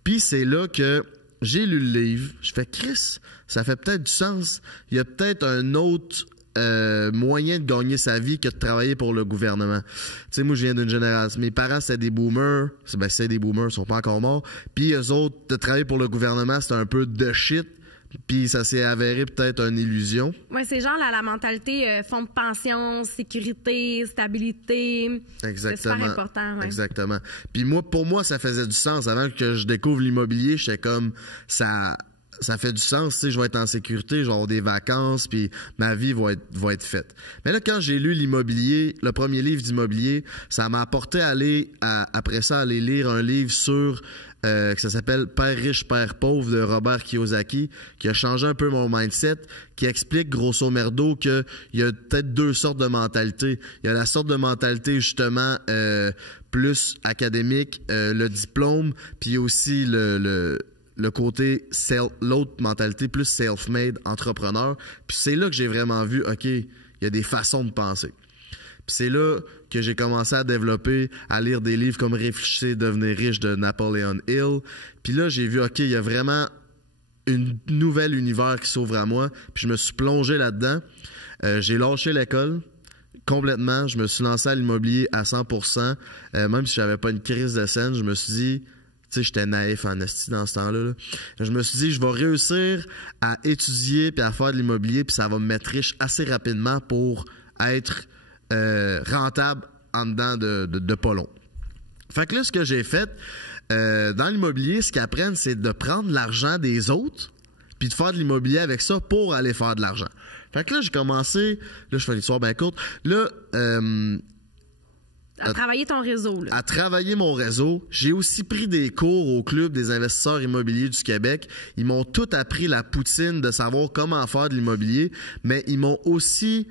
Puis c'est là que j'ai lu le livre. Je fais Chris, ça fait peut-être du sens. Il y a peut-être un autre moyen de gagner sa vie que de travailler pour le gouvernement. Tu sais, moi, je viens d'une génération. Mes parents, c'était des boomers. C'est des boomers, ils sont pas encore morts. Puis eux autres, de travailler pour le gouvernement, c'était un peu de shit. Puis ça s'est avéré peut-être une illusion. Oui, c'est genre la mentalité fonds de pension, sécurité, stabilité. Exactement. C'est super important. Ouais. Exactement. Puis pour moi, ça faisait du sens. Avant que je découvre l'immobilier, j'étais comme ça fait du sens, tu sais, je vais être en sécurité, je vais avoir des vacances, puis ma vie va être faite. Mais là, quand j'ai lu l'immobilier, le premier livre d'immobilier, ça m'a apporté après ça, aller lire un livre sur que ça s'appelle Père riche, Père pauvre de Robert Kiyosaki, qui a changé un peu mon mindset, qui explique grosso merdo qu'il y a peut-être deux sortes de mentalités. Il y a la sorte de mentalité justement plus académique, le diplôme, puis aussi le côté l'autre mentalité plus self-made, entrepreneur. Puis c'est là que j'ai vraiment vu, OK, il y a des façons de penser. Puis c'est là que j'ai commencé à développer, à lire des livres comme Réfléchissez, devenir riche de Napoleon Hill. Puis là, j'ai vu, OK, il y a vraiment un nouvel univers qui s'ouvre à moi. Puis je me suis plongé là-dedans. J'ai lâché l'école complètement. Je me suis lancé à l'immobilier à 100%. Même si j'avais pas une crise de scène, je me suis dit, tu sais, j'étais naïf en esti dans ce temps-là. Là. Je me suis dit, je vais réussir à étudier puis à faire de l'immobilier, puis ça va me mettre riche assez rapidement pour être rentable en dedans de pas long. Fait que là, ce que j'ai fait, dans l'immobilier, ce qu'ils apprennent, c'est de prendre l'argent des autres puis de faire de l'immobilier avec ça pour aller faire de l'argent. Fait que là, j'ai commencé, là, je fais l'histoire bien courte, là... à travailler ton réseau. Là. À travailler mon réseau. J'ai aussi pris des cours au Club des investisseurs immobiliers du Québec. Ils m'ont tout appris la poutine de savoir comment faire de l'immobilier, mais ils m'ont aussi...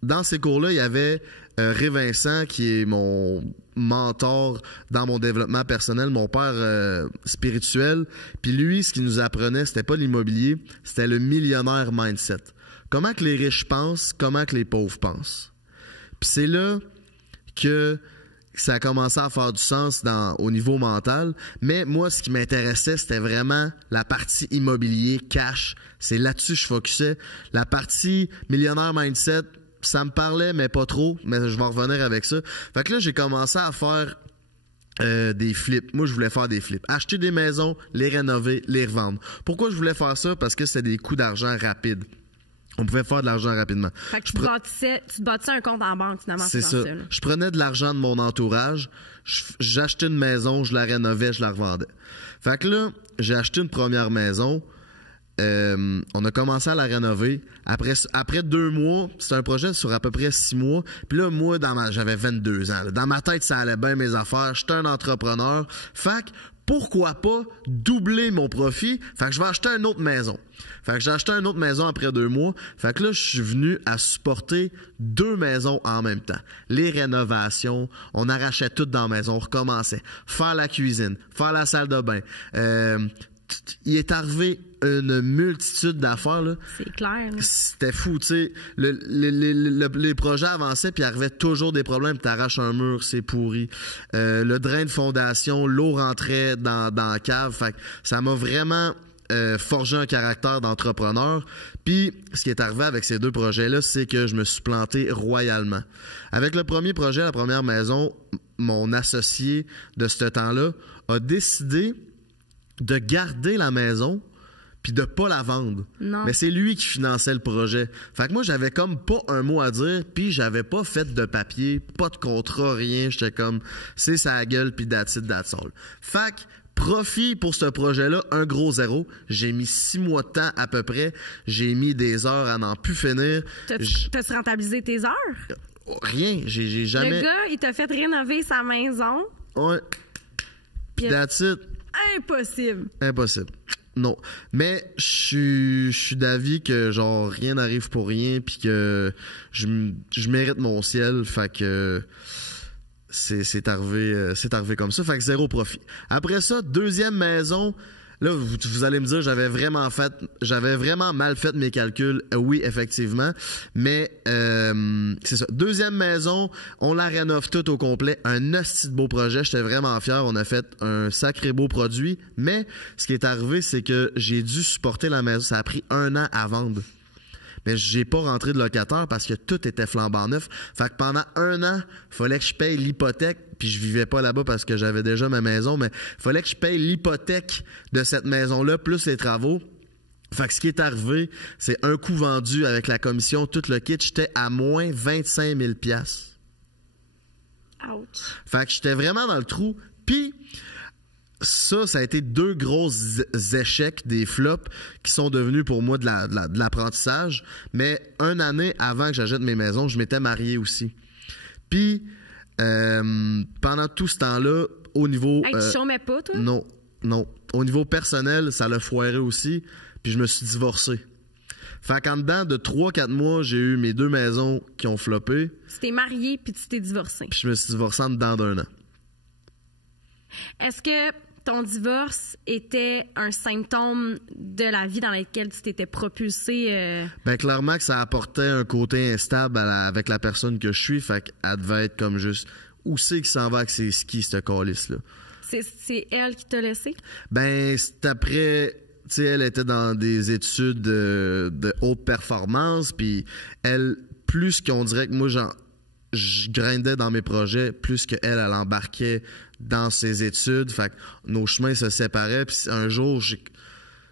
Dans ces cours-là, il y avait Ré Vincent, qui est mon mentor dans mon développement personnel, mon père spirituel. Puis lui, ce qu'il nous apprenait, c'était pas l'immobilier, c'était le millionnaire mindset. Comment que les riches pensent, comment que les pauvres pensent. Puis c'est là que ça a commencé à faire du sens au niveau mental. Mais moi, ce qui m'intéressait, c'était vraiment la partie immobilier, cash. C'est là-dessus que je focusais. La partie millionnaire mindset, ça me parlait, mais pas trop. Mais je vais en revenir avec ça. Fait que là, j'ai commencé à faire des flips. Moi, je voulais faire des flips. Acheter des maisons, les rénover, les revendre. Pourquoi je voulais faire ça? Parce que c'était des coûts d'argent rapides. On pouvait faire de l'argent rapidement. Fait que tu te bâtissais un compte en banque, finalement. C'est ça. Je prenais de l'argent de mon entourage, j'achetais une maison, je la rénovais, je la revendais. Fait que là, j'ai acheté une première maison. on a commencé à la rénover. Après 2 mois, c'était un projet sur à peu près 6 mois. Puis là, moi, j'avais 22 ans. Là. Dans ma tête, ça allait bien mes affaires. J'étais un entrepreneur. Fait que pourquoi pas doubler mon profit? Fait que je vais acheter une autre maison. Fait que j'ai acheté une autre maison après 2 mois. Fait que là, je suis venu à supporter 2 maisons en même temps. Les rénovations, on arrachait tout dans la maison, on recommençait. Faire la cuisine, faire la salle de bain. Il est arrivé une multitude d'affaires, là. C'est clair. Là. C'était fou, tu sais. Les projets avançaient, puis il arrivait toujours des problèmes. T'arraches un mur, c'est pourri. Le drain de fondation, l'eau rentrait dans la cave. Fait que ça m'a vraiment forgé un caractère d'entrepreneur. Puis, ce qui est arrivé avec ces 2 projets-là, c'est que je me suis planté royalement. Avec le premier projet, la première maison, mon associé de ce temps-là a décidé de garder la maison puis de pas la vendre. Non. Mais c'est lui qui finançait le projet. Fait que moi, j'avais comme pas un mot à dire, puis j'avais pas fait de papier, pas de contrat, rien. J'étais comme, c'est sa gueule, puis that's it, that's all. Fait que, profit pour ce projet-là, un gros 0. J'ai mis 6 mois de temps à peu près. J'ai mis des heures à n'en plus finir. T'as-tu rentabilisé tes heures? Rien. J'ai jamais... Le gars, il t'a fait rénover sa maison. Ouais. Puis that's it. Impossible. Non. Mais je suis d'avis que genre rien n'arrive pour rien puis que je mérite mon ciel. Fait que c'est arrivé comme ça. Fait que 0 profit. Après ça, 2e maison. Là, vous allez me dire, j'avais vraiment mal fait mes calculs. Oui, effectivement. Mais, c'est ça. 2e maison, on la rénove toute au complet. Un hostie de beau projet. J'étais vraiment fier. On a fait un sacré beau produit. Mais, ce qui est arrivé, c'est que j'ai dû supporter la maison. Ça a pris 1 an à vendre. Mais j'ai pas rentré de locataire parce que tout était flambant neuf. Fait que pendant 1 an, fallait que je paye l'hypothèque, puis je vivais pas là-bas parce que j'avais déjà ma maison, mais fallait que je paye l'hypothèque de cette maison-là, plus les travaux. Fait que ce qui est arrivé, c'est un coup vendu avec la commission, tout le kit, j'étais à moins 25 000 $. Ouch. Fait que j'étais vraiment dans le trou. Puis... ça a été 2 gros échecs, des flops, qui sont devenus pour moi de l'apprentissage. Mais 1 année avant que j'achète mes maisons, je m'étais marié aussi. Puis, pendant tout ce temps-là, au niveau... Hey, tu chômais pas, toi? Non. Au niveau personnel, ça l'a foiré aussi. Puis je me suis divorcé. Fait qu'en dedans de 3-4 mois, j'ai eu mes 2 maisons qui ont floppé. Tu t'es marié puis tu t'es divorcé. Puis je me suis divorcé en dedans d'1 an. Est-ce que ton divorce était un symptôme de la vie dans laquelle tu t'étais propulsé? Ben clairement que ça apportait un côté instable avec la personne que je suis. Fait qu'elle devait être comme juste... Où c'est qu'il s'en va avec ses skis, ce calice-là? C'est elle qui t'a laissé? Ben, c'est après... Tu sais, elle était dans des études de haute performance. Puis elle, plus qu'on dirait que moi, je grindais dans mes projets, plus qu'elle, elle embarquait dans ses études. Fait que nos chemins se séparaient. Puis un jour,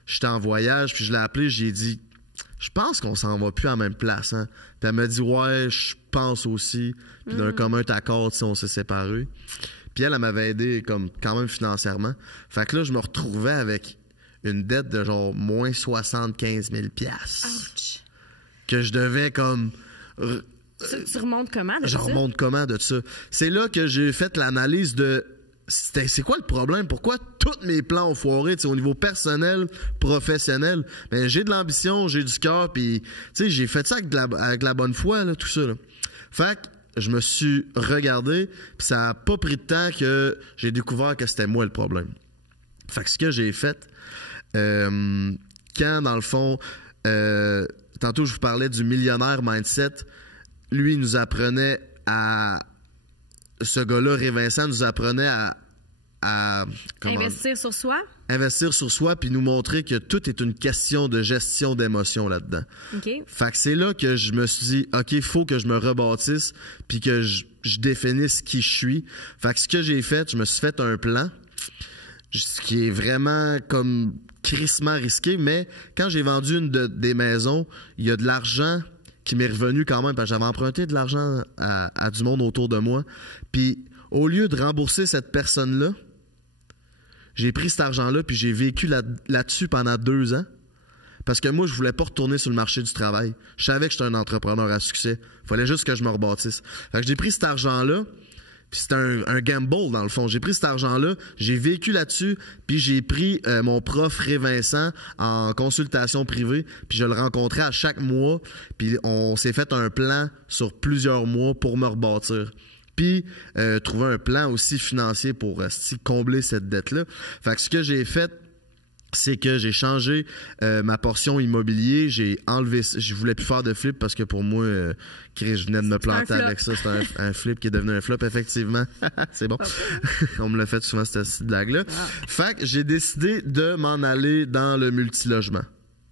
j'étais en voyage, puis je l'ai appelé, j'ai dit, je pense qu'on s'en va plus à la même place. Hein? Puis elle m'a dit, ouais, je pense aussi. Puis d'un commun accord, on s'est séparés. Puis elle m'avait aidé comme quand même financièrement. Fait que là, je me retrouvais avec une dette de genre moins 75 000 $. Ouch. Que je devais comme... Tu remontes comment de ça? Je remonte comment de ça? C'est là que j'ai fait l'analyse de... C'est quoi le problème? Pourquoi tous mes plans ont foiré au niveau personnel, professionnel? Ben, j'ai de l'ambition, j'ai du cœur, puis j'ai fait ça avec la bonne foi, là, tout ça. Là. Fait que je me suis regardé, puis ça n'a pas pris de temps que j'ai découvert que c'était moi le problème. Fait que ce que j'ai fait, quand dans le fond, tantôt je vous parlais du millionnaire mindset, lui il nous apprenait à... Ce gars-là, Ray Vincent, nous apprenait à investir sur soi? Investir sur soi, puis nous montrer que tout est une question de gestion d'émotions là-dedans. OK. Fait que c'est là que je me suis dit, OK, il faut que je me rebâtisse, puis que je définisse qui je suis. Fait que ce que j'ai fait, je me suis fait un plan, ce qui est vraiment comme crissement risqué, mais quand j'ai vendu une des maisons, il y a de l'argent qui m'est revenu quand même, parce que j'avais emprunté de l'argent à du monde autour de moi. Puis, au lieu de rembourser cette personne-là, j'ai pris cet argent-là, puis j'ai vécu là-dessus pendant 2 ans. Parce que moi, je voulais pas retourner sur le marché du travail. Je savais que j'étais un entrepreneur à succès. Fallait juste que je me rebâtisse. Fait que j'ai pris cet argent-là, puis c'était un gamble, dans le fond. J'ai pris cet argent-là, j'ai vécu là-dessus, puis j'ai pris mon prof Ré Vincent en consultation privée, puis je le rencontrais à chaque mois, puis on s'est fait un plan sur plusieurs mois pour me rebâtir. Puis trouver un plan aussi financier pour combler cette dette-là. Fait que ce que j'ai fait, c'est que j'ai changé ma portion immobilier, j'ai enlevé, je voulais plus faire de flip parce que pour moi, Chris, je venais de me planter avec ça, c'était un flip qui est devenu un flop, effectivement. C'est bon. On me l'a fait souvent, cette blague-là. Fait que j'ai décidé de m'en aller dans le multilogement,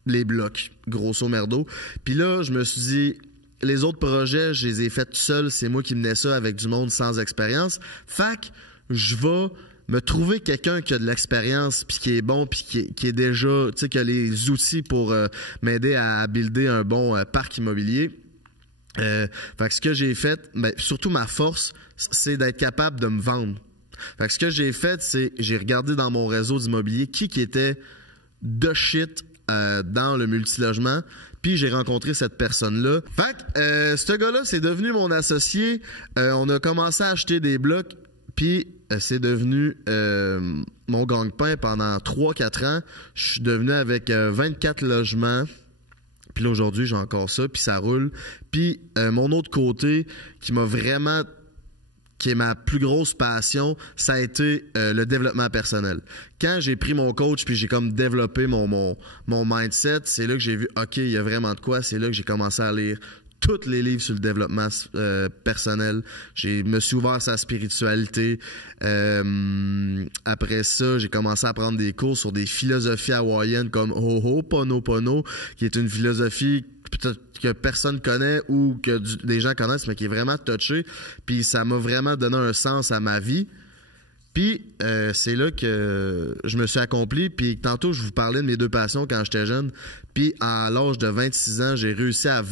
les blocs, grosso merdo. Puis là, je me suis dit, les autres projets, je les ai faits tout seul, c'est moi qui menais ça avec du monde sans expérience. Fait que je vais me trouver quelqu'un qui a de l'expérience puis qui est bon puis qui est déjà, tu sais, qui a les outils pour m'aider à builder un bon parc immobilier. Fait que ce que j'ai fait, ben, surtout ma force, c'est d'être capable de me vendre. Fait que ce que j'ai fait, c'est j'ai regardé dans mon réseau d'immobilier qui était de shit dans le multilogement. Puis j'ai rencontré cette personne-là. Fait que ce gars-là, c'est devenu mon associé. On a commencé à acheter des blocs. Puis c'est devenu mon gagne-pain pendant 3-4 ans. Je suis devenu avec 24 logements. Puis là, aujourd'hui, j'ai encore ça, puis ça roule. Puis mon autre côté, qui est ma plus grosse passion, ça a été le développement personnel. Quand j'ai pris mon coach puis j'ai comme développé mon mindset, c'est là que j'ai vu, OK, il y a vraiment de quoi. C'est là que j'ai commencé à lire tous les livres sur le développement personnel. Je me suis ouvert à sa spiritualité. Après ça, j'ai commencé à prendre des cours sur des philosophies hawaïennes comme Ho'oponopono, qui est une philosophie peut-être que personne connaît ou que des gens connaissent, mais qui est vraiment touchée. Puis ça m'a vraiment donné un sens à ma vie. Puis c'est là que je me suis accompli. Puis tantôt, je vous parlais de mes deux passions quand j'étais jeune. Puis à l'âge de 26 ans, j'ai réussi à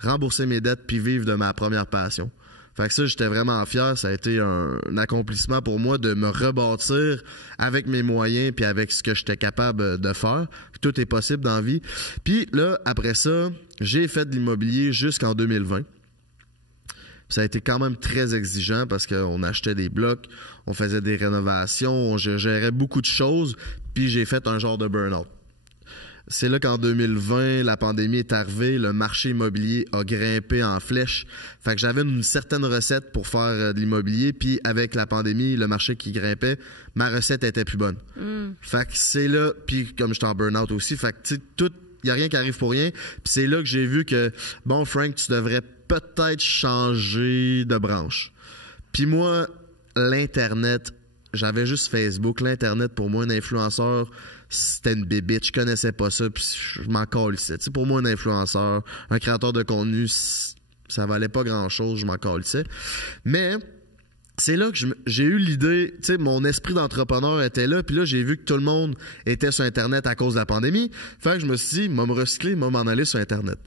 rembourser mes dettes puis vivre de ma première passion. Fait que ça, j'étais vraiment fier. Ça a été un accomplissement pour moi de me rebâtir avec mes moyens puis avec ce que j'étais capable de faire. Tout est possible dans la vie. Puis là, après ça, j'ai fait de l'immobilier jusqu'en 2020. Ça a été quand même très exigeant parce qu'on achetait des blocs, on faisait des rénovations, on gérait beaucoup de choses, puis j'ai fait un genre de burn-out. C'est là qu'en 2020, la pandémie est arrivée, le marché immobilier a grimpé en flèche. Fait que j'avais une certaine recette pour faire de l'immobilier, puis avec la pandémie, le marché qui grimpait, ma recette était plus bonne. Fait que c'est là, puis comme j'étais en burn-out aussi, fait que tu sais, il n'y a rien qui arrive pour rien. Puis c'est là que j'ai vu que, bon, Frank, tu devrais peut-être changer de branche. Puis moi, l'Internet, j'avais juste Facebook. L'Internet, pour moi, un influenceur, c'était une bébite. Je connaissais pas ça, puis je m'en calissais. Tu sais, pour moi, un influenceur, un créateur de contenu, ça valait pas grand-chose, je m'en calissais. Mais c'est là que j'ai eu l'idée, tu sais, mon esprit d'entrepreneur était là, puis là, j'ai vu que tout le monde était sur Internet à cause de la pandémie. Fait que je me suis dit, moi me recycler, moi m'en aller sur Internet.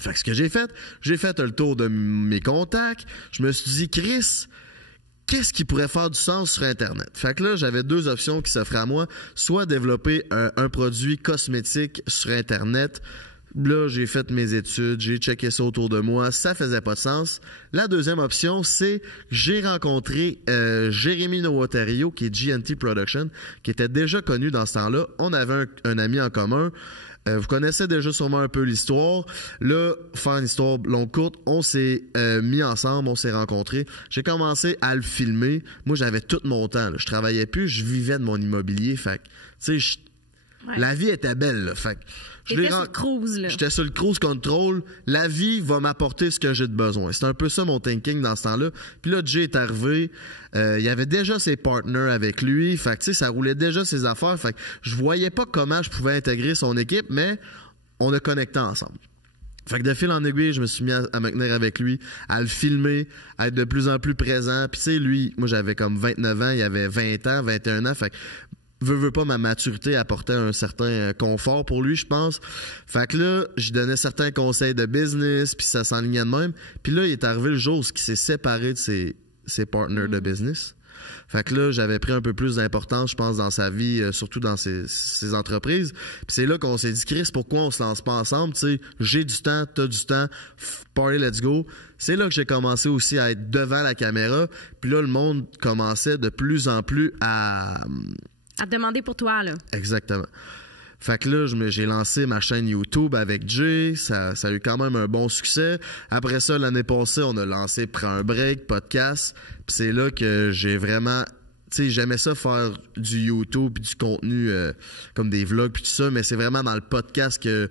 Fait que ce que j'ai fait le tour de mes contacts. Je me suis dit, Chris, qu'est-ce qui pourrait faire du sens sur Internet? Fait que là, j'avais deux options qui s'offraient à moi. Soit développer un produit cosmétique sur Internet. Là, j'ai fait mes études, j'ai checké ça autour de moi, ça faisait pas de sens. La deuxième option, c'est j'ai rencontré Jérémy Novotario, qui est GNT Production, qui était déjà connu dans ce temps-là. On avait un ami en commun. Vous connaissez déjà sûrement un peu l'histoire. Là, faire une histoire longue courte, on s'est mis ensemble, on s'est rencontrés. J'ai commencé à le filmer. Moi, j'avais tout mon temps. Là. Je travaillais plus, je vivais de mon immobilier. Fait que, tu sais, la vie était belle. Là. Fait que, j'étais sur le cruise, là. J'étais sur le cruise control. La vie va m'apporter ce que j'ai de besoin. C'est un peu ça mon thinking dans ce temps-là. Puis là, Jay est arrivé. Il y avait déjà ses partners avec lui. Fait que, tu sais, ça roulait déjà ses affaires. Fait que je voyais pas comment je pouvais intégrer son équipe, mais on a connecté ensemble. Fait que de fil en aiguille, je me suis mis à me tenir avec lui, à le filmer, à être de plus en plus présent. Puis tu sais, lui, moi j'avais comme 29 ans, il avait 20 ans, 21 ans. Fait que veux pas, ma maturité apportait un certain confort pour lui, je pense. Fait que là, je donnais certains conseils de business, puis ça s'enlignait de même. Puis là, il est arrivé le jour où il s'est séparé de ses partners de business. Fait que là, j'avais pris un peu plus d'importance, je pense, dans sa vie, surtout dans ses entreprises. Puis c'est là qu'on s'est dit, Chris, pourquoi on se lance pas ensemble? Tu sais, j'ai du temps, t'as du temps, party, let's go. C'est là que j'ai commencé aussi à être devant la caméra. Puis là, le monde commençait de plus en plus à te demander pour toi, là. Exactement. Fait que là, j'ai lancé ma chaîne YouTube avec Jay. Ça a eu quand même un bon succès. Après ça, l'année passée, on a lancé Prends un break, podcast. Puis c'est là que j'ai vraiment... Tu sais, j'aimais ça faire du YouTube puis du contenu comme des vlogs puis tout ça, mais c'est vraiment dans le podcast que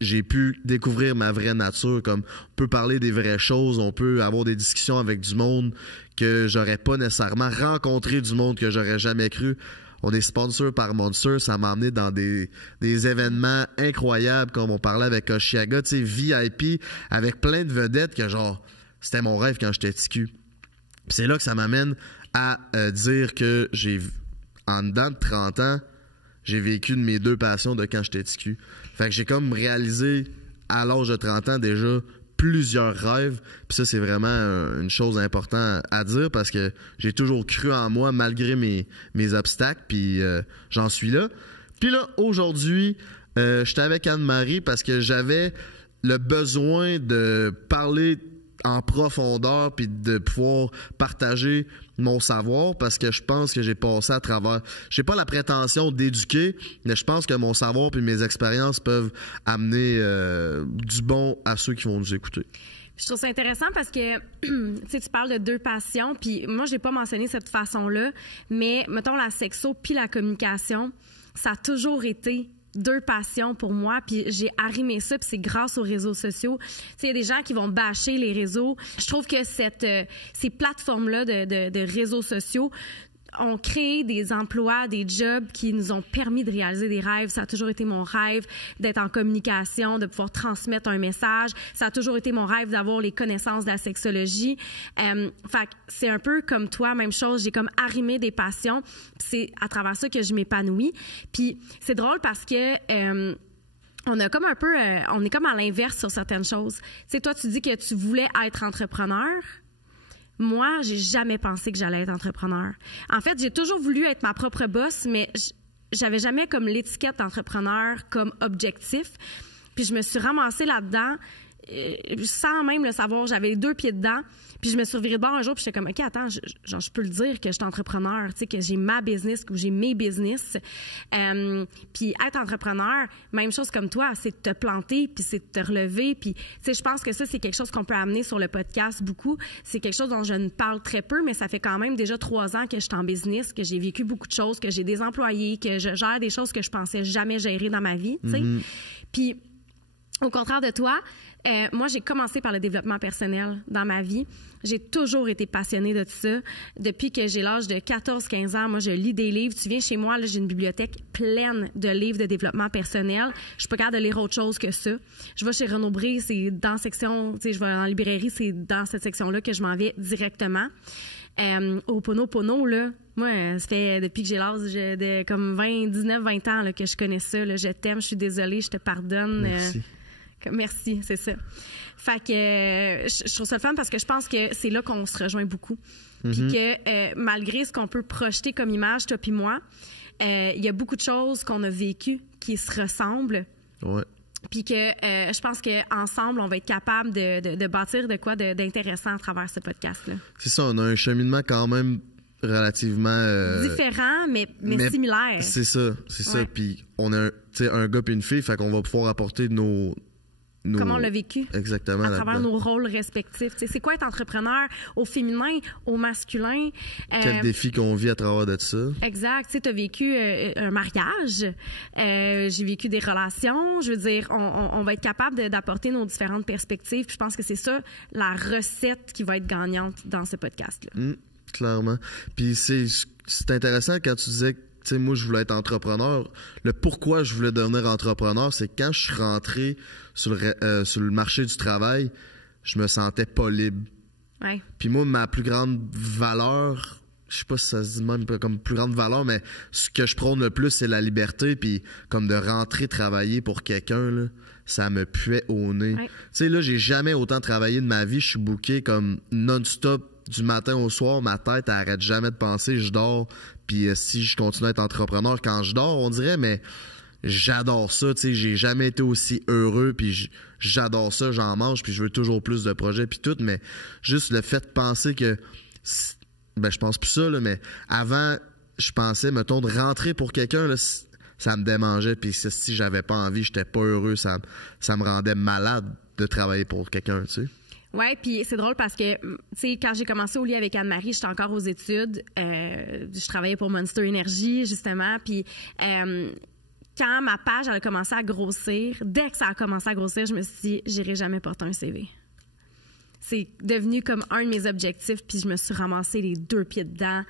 j'ai pu découvrir ma vraie nature. Comme on peut parler des vraies choses, on peut avoir des discussions avec du monde que j'aurais pas nécessairement rencontré, du monde que j'aurais jamais cru. On est sponsor par Monster, ça m'a emmené dans des événements incroyables, comme on parlait avec Oshiaga, tu sais, VIP, avec plein de vedettes que genre, c'était mon rêve quand j'étais TQ. Puis c'est là que ça m'amène à dire que en dedans de 30 ans, j'ai vécu de mes deux passions de quand j'étais TQ. Fait que j'ai comme réalisé, à l'âge de 30 ans déjà, plusieurs rêves. Puis ça, c'est vraiment une chose importante à dire parce que j'ai toujours cru en moi malgré mes obstacles. Puis j'en suis là. Puis là, aujourd'hui, j'étais avec Anne-Marie parce que j'avais le besoin de parler en profondeur puis de pouvoir partager mon savoir parce que je pense que j'ai passé à travers... J'ai pas la prétention d'éduquer, mais je pense que mon savoir puis mes expériences peuvent amener du bon à ceux qui vont nous écouter. Je trouve ça intéressant parce que tu parles de deux passions, puis moi, je l'ai pas mentionné de cette façon-là, mais mettons la sexo puis la communication, ça a toujours été deux passions pour moi, puis j'ai arrimé ça, puis c'est grâce aux réseaux sociaux. Tu sais, il y a des gens qui vont bâcher les réseaux. Je trouve que ces plateformes-là de réseaux sociaux ont créé des emplois, des jobs qui nous ont permis de réaliser des rêves. Ça a toujours été mon rêve d'être en communication, de pouvoir transmettre un message. Ça a toujours été mon rêve d'avoir les connaissances de la sexologie. Fait que c'est un peu comme toi, même chose. J'ai comme arrimé des passions. C'est à travers ça que je m'épanouis. Puis c'est drôle parce que... on a comme un peu... on est comme à l'inverse sur certaines choses. Tu sais, toi, tu dis que tu voulais être entrepreneur. Moi, j'ai jamais pensé que j'allais être entrepreneur. En fait, j'ai toujours voulu être ma propre boss, mais j'avais jamais comme l'étiquette d'entrepreneur comme objectif. Puis je me suis ramassée là-dedans sans même le savoir. J'avais les deux pieds dedans. Puis je me suis revirée de bord un jour, puis j'étais comme, OK, attends, je peux le dire que je suis entrepreneur, tu sais, que j'ai ma business, que j'ai mes business. Puis être entrepreneur, même chose comme toi, c'est de te planter, puis c'est de te relever. Puis, tu sais, je pense que ça, c'est quelque chose qu'on peut amener sur le podcast beaucoup. C'est quelque chose dont je ne parle très peu, mais ça fait quand même déjà 3 ans que je suis en business, que j'ai vécu beaucoup de choses, que j'ai des employés, que je gère des choses que je pensais jamais gérer dans ma vie, tu sais. Puis, au contraire de toi, moi, j'ai commencé par le développement personnel dans ma vie. J'ai toujours été passionnée de tout ça. Depuis que j'ai l'âge de 14-15 ans, moi, je lis des livres. Tu viens chez moi, là, j'ai une bibliothèque pleine de livres de développement personnel. Je suis pas capable de lire autre chose que ça. Je vais chez Renaud-Bré, c'est dans section, tu sais, je vais en librairie, c'est dans cette section-là que je m'en vais directement. Au Pono, là, moi, ça fait depuis que j'ai l'âge de comme 19-20 ans là, que je connais ça. Là. Je t'aime, je suis désolée, je te pardonne. Merci. Merci, c'est ça. Fait que je trouve ça le fun parce que je pense que c'est là qu'on se rejoint beaucoup. Puis que malgré ce qu'on peut projeter comme image, toi puis moi, il y a beaucoup de choses qu'on a vécues qui se ressemblent. Ouais. Puis que je pense qu'ensemble, on va être capable de bâtir de quoi d'intéressant à travers ce podcast-là. C'est ça, on a un cheminement quand même relativement... différent, mais similaire. C'est ça, c'est ça. Puis on a un gars et une fille, fait qu'on va pouvoir apporter nos comment on l'a vécu. Exactement. À travers nos rôles respectifs. T'sais, c'est quoi être entrepreneur au féminin, au masculin? Quel défi qu'on vit à travers de ça? Exact. Tu as vécu un mariage. J'ai vécu des relations. Je veux dire, on va être capable d'apporter nos différentes perspectives. Puis je pense que c'est ça, la recette qui va être gagnante dans ce podcast-là. Clairement. Puis c'est intéressant quand tu disais que tu sais, moi, je voulais être entrepreneur. Le pourquoi je voulais devenir entrepreneur, c'est que quand je suis rentré sur le marché du travail, je me sentais pas libre. Ouais. Puis moi, ma plus grande valeur, je sais pas si ça se dit même comme plus grande valeur, mais ce que je prône le plus, c'est la liberté. Puis comme de rentrer travailler pour quelqu'un, là, ça me puait au nez. Ouais. Tu sais, là, j'ai jamais autant travaillé de ma vie. Je suis booké comme non-stop du matin au soir, ma tête elle arrête jamais de penser, je dors, puis si je continue à être entrepreneur quand je dors, on dirait, mais j'adore ça, tu sais, j'ai jamais été aussi heureux, puis j'adore ça, j'en mange, puis je veux toujours plus de projets, puis tout, mais juste le fait de penser que, ben je pense plus ça, là, mais avant, je pensais, mettons, de rentrer pour quelqu'un, là, ça me démangeait, puis si j'avais pas envie, j'étais pas heureux, ça me rendait malade de travailler pour quelqu'un, tu sais. Ouais, puis c'est drôle parce que, tu sais, quand j'ai commencé au lit avec Anne-Marie, j'étais encore aux études. Je travaillais pour Monster Energy, justement. Puis, quand ma page elle a commencé à grossir, dès que ça a commencé à grossir, je me suis dit, j'irai jamais porter un CV. C'est devenu comme un de mes objectifs, puis je me suis ramassé les 2 pieds dedans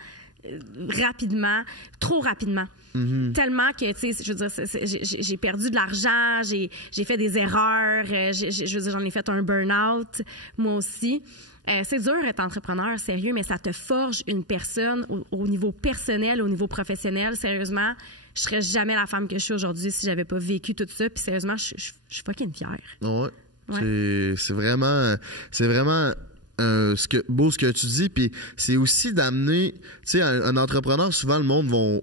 rapidement, trop rapidement. Mm-hmm. Tellement que, tu sais, je veux dire, j'ai perdu de l'argent, j'ai fait des erreurs, je veux dire, j'en ai fait un burn-out, moi aussi. C'est dur d'être entrepreneur, sérieux, mais ça te forge une personne au niveau personnel, au niveau professionnel. Sérieusement, je serais jamais la femme que je suis aujourd'hui si j'avais pas vécu tout ça. Puis sérieusement, je suis fucking fière. Ouais. C'est vraiment beau ce que tu dis. Puis c'est aussi d'amener, tu sais, un entrepreneur, souvent le monde vont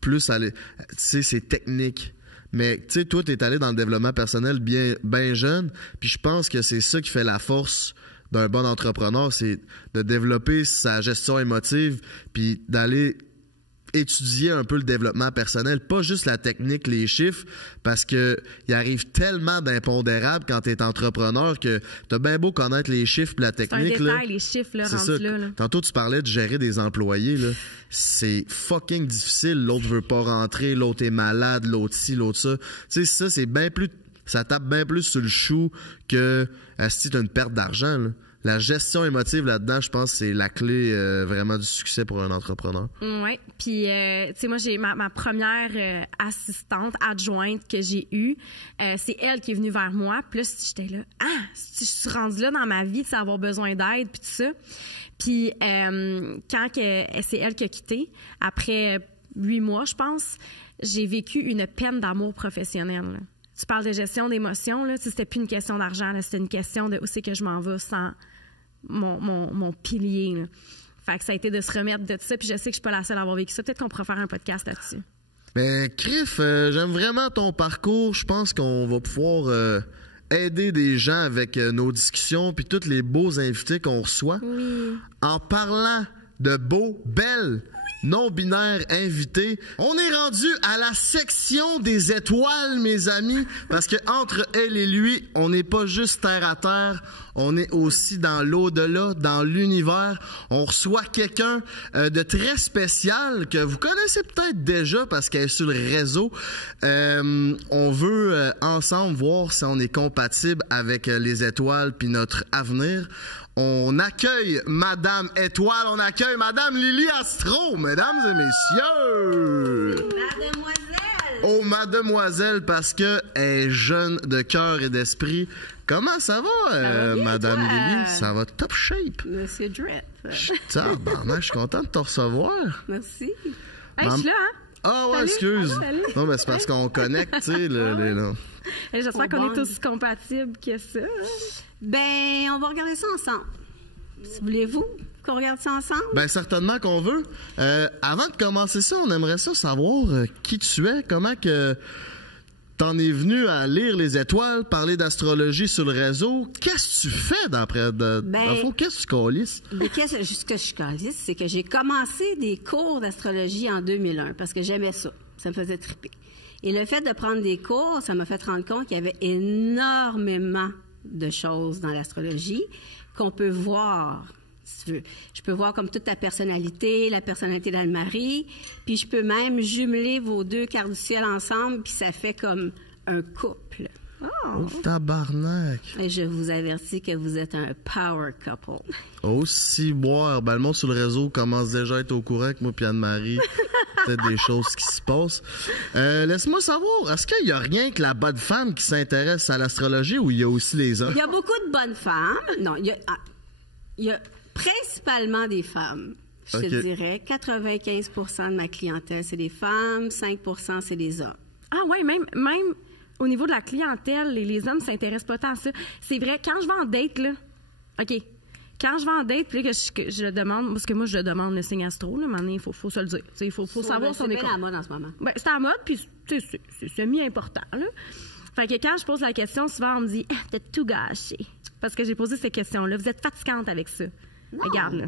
plus aller, tu sais, c'est technique. Mais tu sais, toi, t'es allé dans le développement personnel bien jeune. Puis je pense que c'est ça qui fait la force d'un bon entrepreneur, c'est de développer sa gestion émotive, puis d'aller étudier un peu le développement personnel, pas juste la technique, les chiffres, parce que il arrive tellement d'impondérables quand tu es entrepreneur que t'as bien beau connaître les chiffres et la technique. C'est un détail, les chiffres, là, rendus là. Tantôt, tu parlais de gérer des employés, là. C'est fucking difficile. L'autre veut pas rentrer, l'autre est malade, l'autre ci, l'autre ça. Tu sais, ça, c'est bien plus... Ça tape bien plus sur le chou que si tu as une perte d'argent, là. La gestion émotive là-dedans, je pense, c'est la clé vraiment du succès pour un entrepreneur. Oui. Puis, tu sais, moi, j'ai ma première assistante adjointe que j'ai eue. C'est elle qui est venue vers moi. Puis là, j'étais là, je suis rendue là dans ma vie, de avoir besoin d'aide, puis tout ça. Puis, quand c'est elle qui a quitté, après 8 mois, je pense, j'ai vécu une peine d'amour professionnel, là. Tu parles de gestion d'émotions, là. C'était plus une question d'argent, là. C'était une question de où c'est que je m'en vais sans mon pilier, là. Fait que ça a été de se remettre de ça. Puis je sais que je suis pas la seule à avoir vécu ça. Peut-être qu'on pourra faire un podcast là-dessus. Mais Criff, j'aime vraiment ton parcours. Je pense qu'on va pouvoir aider des gens avec nos discussions puis tous les beaux invités qu'on reçoit. Oui. En parlant de beaux, belles, non-binaires invités, on est rendu à la section des étoiles, mes amis, parce que entre elle et lui, on n'est pas juste terre à terre, on est aussi dans l'au-delà, dans l'univers. On reçoit quelqu'un de très spécial que vous connaissez peut-être déjà parce qu'elle est sur le réseau. On veut ensemble voir si on est compatible avec les étoiles puis notre avenir. On accueille Madame Étoile, on accueille Madame Lily Astro, mesdames et messieurs. Mademoiselle. Oh, mademoiselle, parce que elle est jeune de cœur et d'esprit. Comment ça va, bien, Madame toi? Lily? Ça va top shape. Monsieur Drip. Je suis content de te recevoir. Merci. Hey, je suis là, hein? Ah ouais, Salut. excuse. Salut. Non, mais c'est parce qu'on connecte, tu sais, là. J'espère qu'on est aussi compatibles que ça. Ben, on va regarder ça ensemble. Voulez-vous qu'on regarde ça ensemble? Ben certainement qu'on veut. Avant de commencer ça, on aimerait ça savoir qui tu es, comment que t'en es venu à lire les étoiles, parler d'astrologie sur le réseau. Qu'est-ce que tu fais dans le fond? Qu'est-ce que tu calisses? Ce que je calisse, c'est que j'ai commencé des cours d'astrologie en 2001 parce que j'aimais ça. Ça me faisait triper. Et le fait de prendre des cours, ça m'a fait rendre compte qu'il y avait énormément de choses dans l'astrologie qu'on peut voir, si tu veux. Je peux voir comme toute ta personnalité, la personnalité d'Anne-Marie, puis je peux même jumeler vos 2 quarts du ciel ensemble, puis ça fait comme un couple. Oh, tabarnak! Et je vous avertis que vous êtes un power couple. Aussi boire. Ben, le monde sur le réseau commence déjà à être au courant que moi et Anne-Marie, peut-être des choses qui se passent. Laisse-moi savoir, est-ce qu'il y a rien que la bonne femme qui s'intéresse à l'astrologie ou il y a aussi les hommes? Il y a beaucoup de bonnes femmes. Non, il y a principalement des femmes. Je te dirais, 95% de ma clientèle, c'est des femmes, 5% c'est des hommes. Ah ouais, même au niveau de la clientèle, les hommes ne s'intéressent pas tant à ça. C'est vrai, quand je vais en date, là, OK, quand je vais en date, puis là, que je demande, parce que moi, je demande le signe astro, là, maintenant, il faut se le dire. Il faut savoir si on est C'est bien la mode en ce moment. Ben, c'est à la mode, puis c'est semi-important, là. Fait que quand je pose la question, souvent, on me dit « T'as tout gâché. » Parce que j'ai posé ces questions-là. Vous êtes fatigante avec ça. Non. Regarde, là.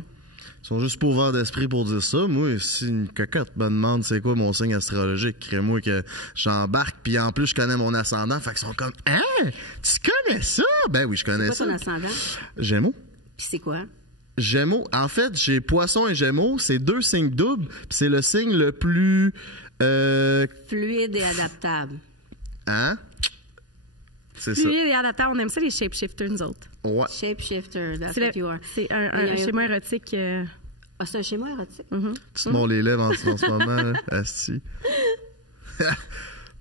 Ils sont juste pas ouverts d'esprit pour dire ça. Moi, si une cocotte me demande c'est quoi mon signe astrologique, crée-moi que j'embarque, puis en plus, je connais mon ascendant. Fait qu'ils sont comme « Hein? Tu connais ça? » Ben oui, je connais C'est ça. quoi ton ascendant? Gémeaux. Puis c'est quoi? Gémeaux. En fait, j'ai Poisson et Gémeaux. C'est 2 signes doubles, puis c'est le signe le plus... Fluide et adaptable. Hein? C'est ça. Fluide et adaptable, on aime ça, les shapeshifters, nous autres. Ouais. Shapeshifter, that's C'est what you are. c'est un schéma érotique. Ah, c'est un schéma érotique? Tu te mords les lèvres en ce moment, là. Asti.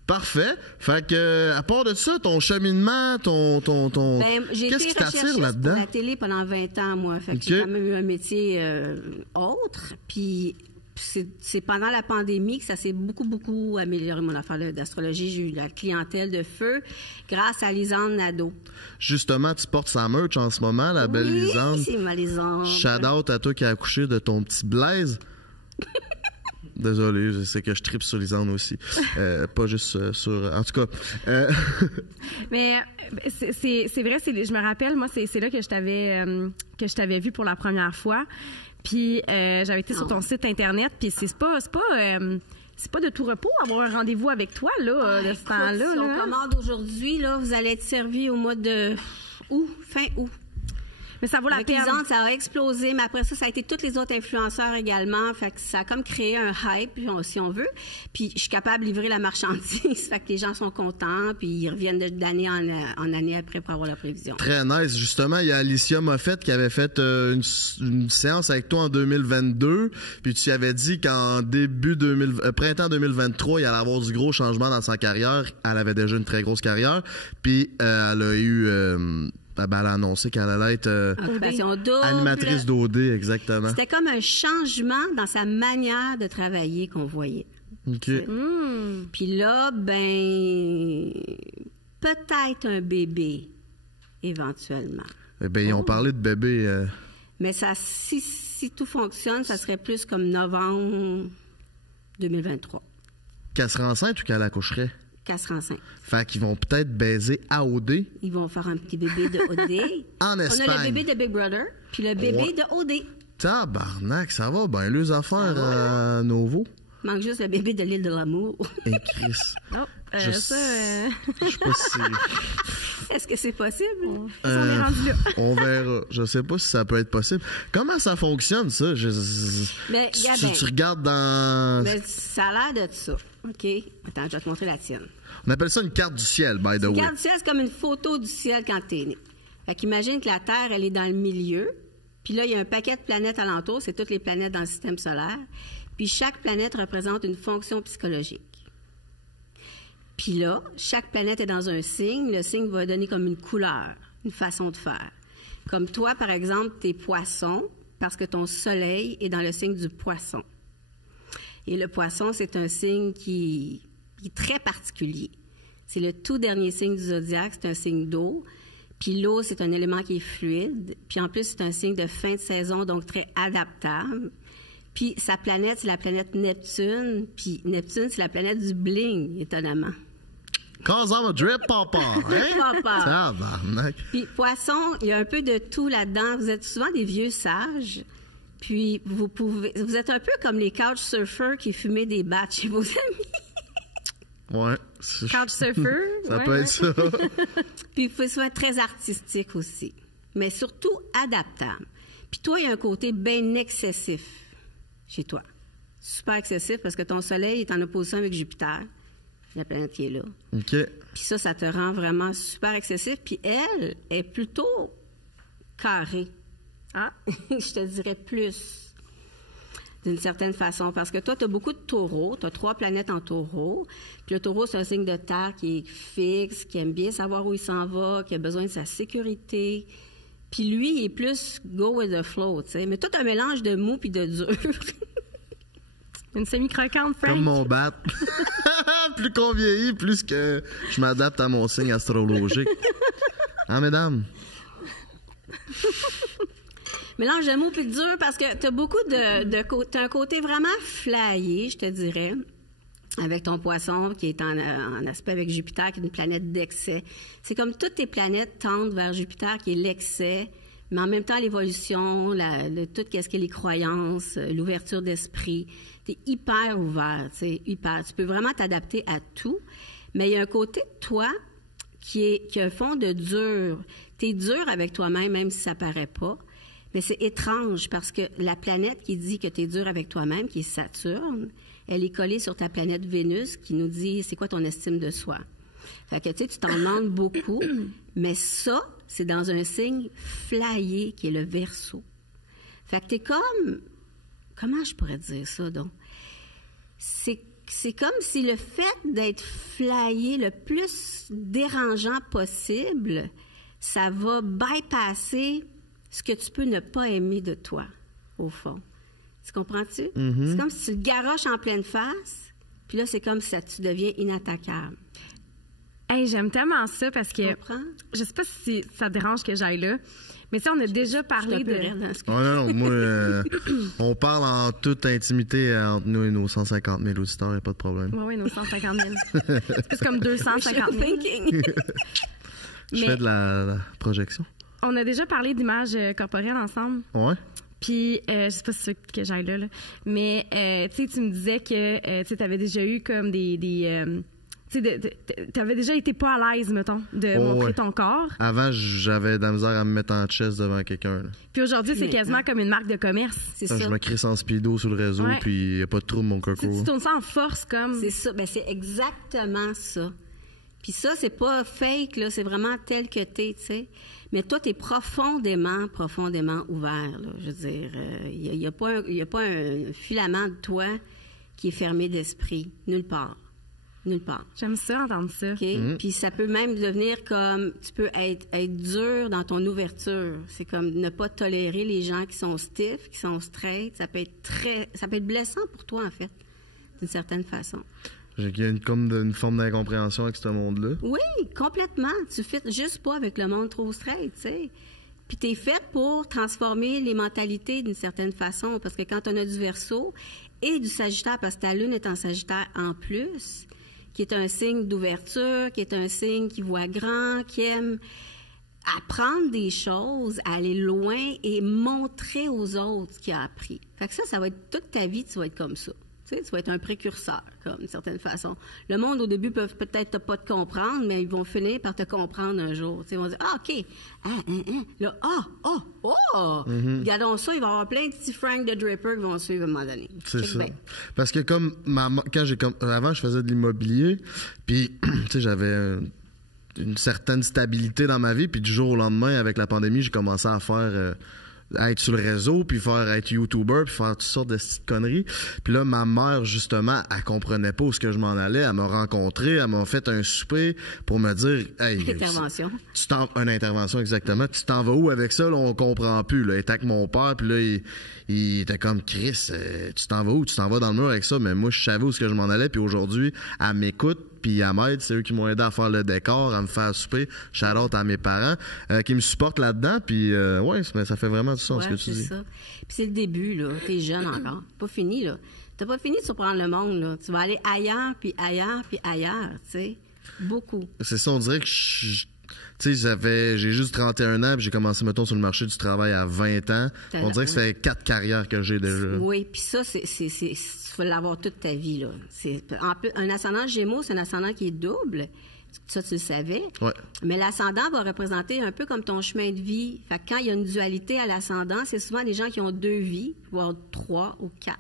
Parfait. Fait que, à part de ça, ton cheminement, ton J'ai qu'est-ce été qui t'attire recherchiste là-dedans? pour la télé pendant 20 ans, moi. Fait que j'ai quand même eu un métier autre. Puis c'est pendant la pandémie que ça s'est beaucoup amélioré, mon affaire d'astrologie. J'ai eu la clientèle de feu grâce à Lisande Nadeau. Justement, tu portes sa merch en ce moment, la belle Lisande. Oui, c'est ma Lisande. Shout out à toi qui a accouché de ton petit Blaise. Désolé, je sais que je tripe sur Lisande aussi. Pas juste sur... En tout cas... Mais c'est vrai, je me rappelle, moi, c'est là que je t'avais vu pour la première fois. Puis j'avais été sur ton site Internet, puis c'est pas de tout repos avoir un rendez-vous avec toi, là, de ce temps-là. Si on là. commande aujourd'hui, là, vous allez être servi au mois de fin août. Mais ça vaut la Avec peine. Lisande, ça a explosé, mais après ça a été tous les autres influenceurs également. Fait que ça a comme créé un hype, si on veut. Puis je suis capable de livrer la marchandise. Fait que les gens sont contents, puis ils reviennent d'année en année après pour avoir la prévision. Très nice. Justement, il y a Alicia Moffett qui avait fait une séance avec toi en 2022. Puis tu avais dit qu'en printemps 2023, il allait avoir du gros changement dans sa carrière. Elle avait déjà une très grosse carrière. Puis elle a eu... elle a annoncé qu'elle allait être animatrice d'OD, exactement. C'était comme un changement dans sa manière de travailler qu'on voyait. OK. Puis là, peut-être un bébé, éventuellement. Eh bien, ils ont parlé de bébé. Mais ça, si tout fonctionne, ça serait plus comme novembre 2023. Qu'elle serait enceinte ou qu'elle accoucherait? Qu'elle serait enceinte. Fait qu'ils vont peut-être baiser à OD. Ils vont faire un petit bébé de OD. En Espagne. On a le bébé de Big Brother, puis le bébé de OD. Tabarnak, ça va bien, les affaires à Novo. Il manque juste le bébé de l'île de l'amour. Et Chris. Oh, Je ça, sais pas si... Est-ce que c'est possible? on est rendu là. On verra. Je sais pas si ça peut être possible. Comment ça fonctionne, ça? Mais, tu regardes dans... Mais ça a l'air de ça. OK. Attends, je vais te montrer la tienne. On appelle ça une carte du ciel, by the way. Une carte du ciel, c'est comme une photo du ciel quand t'es né. Fait qu'imagine que la Terre, elle est dans le milieu. Puis là, il y a un paquet de planètes alentour. C'est toutes les planètes dans le système solaire. Puis chaque planète représente une fonction psychologique. Puis là, chaque planète est dans un signe. Le signe va donner comme une couleur, une façon de faire. Comme toi, par exemple, t'es poisson parce que ton soleil est dans le signe du poisson. Et le poisson, c'est un signe qui est très particulier. C'est le tout dernier signe du zodiaque, c'est un signe d'eau. Puis l'eau, c'est un élément qui est fluide. Puis en plus, c'est un signe de fin de saison, donc très adaptable. Puis sa planète, c'est la planète Neptune. Puis Neptune, c'est la planète du bling, étonnamment. Cause I'm a drip papa, hein? Papa. Tabarnak. Puis poisson, il y a un peu de tout là-dedans. Vous êtes souvent des vieux sages. Puis vous êtes un peu comme les couchsurfers qui fumaient des battes chez vos amis. Ouais. Couchsurfer. Ça peut être ça. Puis vous pouvez être très artistique aussi. Mais surtout adaptable. Puis toi, il y a un côté bien excessif chez toi. Super excessif parce que ton soleil est en opposition avec Jupiter, la planète qui est là. OK. Puis ça te rend vraiment super excessif. Puis elle est plutôt carrée. Ah, je te dirais plus, d'une certaine façon. Parce que toi, tu as beaucoup de taureaux. Tu as 3 planètes en taureau. Puis le taureau, c'est un signe de terre qui est fixe, qui aime bien savoir où il s'en va, qui a besoin de sa sécurité. Puis lui, il est plus go with the flow, tu sais. Mais tout un mélange de mou puis de dur. Une semi-croquante, Frank. Comme mon bat. Plus qu'on vieillit, plus que je m'adapte à mon signe astrologique. Hein, mesdames? Mélange de mots puis de dur parce que t'as beaucoup t'as un côté vraiment flyé, je te dirais, avec ton poisson qui est en aspect avec Jupiter, qui est une planète d'excès. C'est comme toutes tes planètes tendent vers Jupiter, qui est l'excès, mais en même temps l'évolution, tout ce qui est les croyances, l'ouverture d'esprit. T'es hyper ouvert, tu sais, hyper. Tu peux vraiment t'adapter à tout, mais il y a un côté de toi qui a un fond de dur. T'es dur avec toi-même, même si ça paraît pas. Mais c'est étrange parce que la planète qui dit que t'es dur avec toi-même, qui est Saturne, elle est collée sur ta planète Vénus qui nous dit c'est quoi ton estime de soi. Fait que tu t'en demandes beaucoup, mais ça, c'est dans un signe flyé qui est le Verseau. Fait que t'es comme... Comment je pourrais dire ça, donc? C'est comme si le fait d'être flyé le plus dérangeant possible, ça va bypasser ce que tu peux ne pas aimer de toi, au fond. Tu comprends-tu? Mm-hmm. C'est comme si tu le garoches en pleine face, puis là, c'est comme si tu deviens inattaquable. Hey, j'aime tellement ça parce que... Tu comprends? Je sais pas si ça te dérange que j'aille là, mais tu sais, on a déjà parlé de... non, moi, on parle en toute intimité entre nous et nos 150 000 auditeurs, il n'y a pas de problème. Oui, nos 150 000. C'est plus comme 250 000. Je fais de la projection. On a déjà parlé d'image corporelle ensemble. Ouais. Puis, je sais pas si c'est que j'aille là, mais tu me disais que tu avais déjà eu comme t'avais déjà été pas à l'aise, mettons, de montrer ton corps. Avant, j'avais de la misère à me mettre en chest devant quelqu'un. Là. Puis aujourd'hui, c'est quasiment comme une marque de commerce. C'est ça. Je me crie sans speedo sur le réseau, puis il n'y a pas de trouble, mon coco. Tu tournes ça en force, comme... C'est ça. Ben, c'est exactement ça. Puis ça, c'est pas fake, là. C'est vraiment tel que t'es, tu sais. Mais toi, t'es profondément ouvert, là. Je veux dire, il y a pas un filament de toi qui est fermé d'esprit. Nulle part. J'aime ça, entendre ça. Okay? Puis ça peut même devenir comme... Tu peux être dur dans ton ouverture. C'est comme ne pas tolérer les gens qui sont stiff, qui sont straight. Ça peut être blessant pour toi, en fait, d'une certaine façon. Il y a une forme d'incompréhension avec ce monde-là. Oui, complètement. Tu fites juste pas avec le monde trop straight, tu sais. Puis t'es faite pour transformer les mentalités d'une certaine façon. Parce que quand on a du Verseau et du Sagittaire, parce que ta Lune est en Sagittaire en plus... qui est un signe d'ouverture, qui est un signe qui voit grand, qui aime apprendre des choses, aller loin et montrer aux autres ce qu'il a appris. Fait que ça va être toute ta vie, tu vas être comme ça. Tu sais, tu vas être un précurseur, comme d'une certaine façon. Le monde, au début, peut peut-être pas te comprendre, mais ils vont finir par te comprendre un jour. Tu sais, ils vont dire, ah, OK, là, Regardons ça, il va y avoir plein de petits Frank the Draper qui vont suivre à un moment donné. C'est ça. Parce que avant, je faisais de l'immobilier, puis, tu sais, j'avais une certaine stabilité dans ma vie, puis du jour au lendemain, avec la pandémie, j'ai commencé à faire... à être sur le réseau, puis être YouTuber, puis faire toutes sortes de petites conneries. Puis là, ma mère, justement, elle comprenait pas où ce que je m'en allais. Elle m'a rencontré, elle m'a fait un souper pour me dire... Hey, intervention. Une intervention, exactement. Tu t'en vas où avec ça? Là, on comprend plus. Là. Il était avec mon père, puis là, il était comme, Chris, tu t'en vas où? Tu t'en vas dans le mur avec ça? Mais moi, je savais où ce que je m'en allais, puis aujourd'hui, elle m'écoute, puis elle m'aide. C'est eux qui m'ont aidé à faire le décor, à me faire souper. Shout-out à mes parents qui me supportent là-dedans. Puis, ça fait vraiment du sens ce que tu dis. Ça. Puis c'est le début, là. T'es jeune encore. Pas fini, là. T'as pas fini de surprendre le monde, là. Tu vas aller ailleurs, puis ailleurs, puis ailleurs, tu sais. Beaucoup. C'est ça, on dirait que tu sais, j'ai juste 31 ans, puis j'ai commencé, mettons, sur le marché du travail à 20 ans. On dirait que ça fait 4 carrières que j'ai déjà. Oui, puis ça, tu vas l'avoir toute ta vie, là. Un ascendant Gémeaux, c'est un ascendant qui est double. Ça, tu le savais. Ouais. Mais l'ascendant va représenter un peu comme ton chemin de vie. Fait que quand il y a une dualité à l'ascendant, c'est souvent des gens qui ont 2 vies, voire 3 ou 4.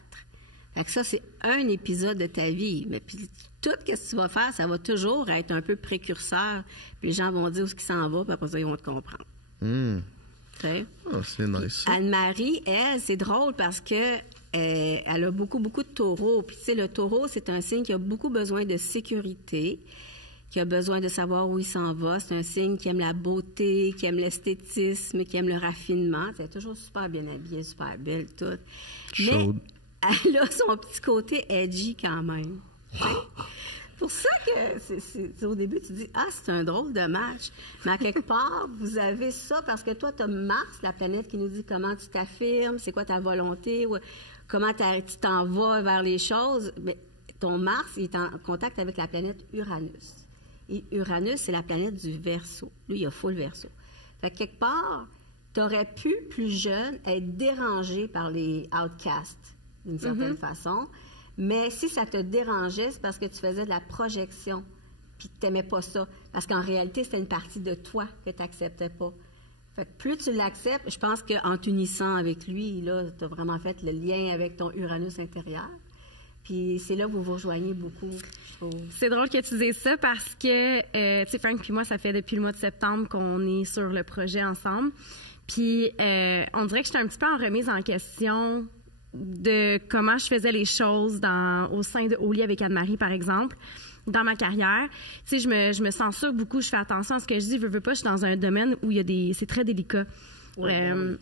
Fait que ça, c'est un épisode de ta vie. Mais puis tout ce que tu vas faire, ça va toujours être un peu précurseur. Puis les gens vont dire où est-ce qu'ils s'en vont, puis après ça, ils vont te comprendre. Oh, c'est nice. Anne-Marie, elle, c'est drôle parce que elle a beaucoup, beaucoup de taureaux. Puis tu sais, le taureau, c'est un signe qui a beaucoup besoin de sécurité, qui a besoin de savoir où il s'en va. C'est un signe qui aime la beauté, qui aime l'esthétisme, qui aime le raffinement. Elle est toujours super bien habillée, super belle, toute. Chaude. Mais elle a son petit côté edgy quand même. pour ça que c'est au début, tu dis, c'est un drôle de match. Mais à quelque part, vous avez ça parce que toi, tu as Mars, la planète qui nous dit comment tu t'affirmes, c'est quoi ta volonté, ou comment tu t'en vas vers les choses. Mais ton Mars, il est en contact avec la planète Uranus. Et Uranus, c'est la planète du Verseau. Lui, il a full Verseau. Fait que quelque part, tu aurais pu, plus jeune, être dérangé par les outcasts, d'une certaine façon. Mais si ça te dérangeait, c'est parce que tu faisais de la projection, puis que tu n'aimais pas ça. Parce qu'en réalité, c'était une partie de toi que tu n'acceptais pas. Fait que plus tu l'acceptes, je pense qu'en t'unissant avec lui, là, tu as vraiment fait le lien avec ton Uranus intérieur. Puis c'est là que vous vous rejoignez beaucoup, je trouve. C'est drôle que tu dises ça parce que, tu sais, Frank puis moi, ça fait depuis le mois de septembre qu'on est sur le projet ensemble. Puis on dirait que j'étais un petit peu en remise en question de comment je faisais les choses au sein de Au lit avec Anne-Marie, par exemple, dans ma carrière. Tu sais, je me censure beaucoup, je fais attention à ce que je dis, veux pas, je suis dans un domaine où c'est très délicat. Oui,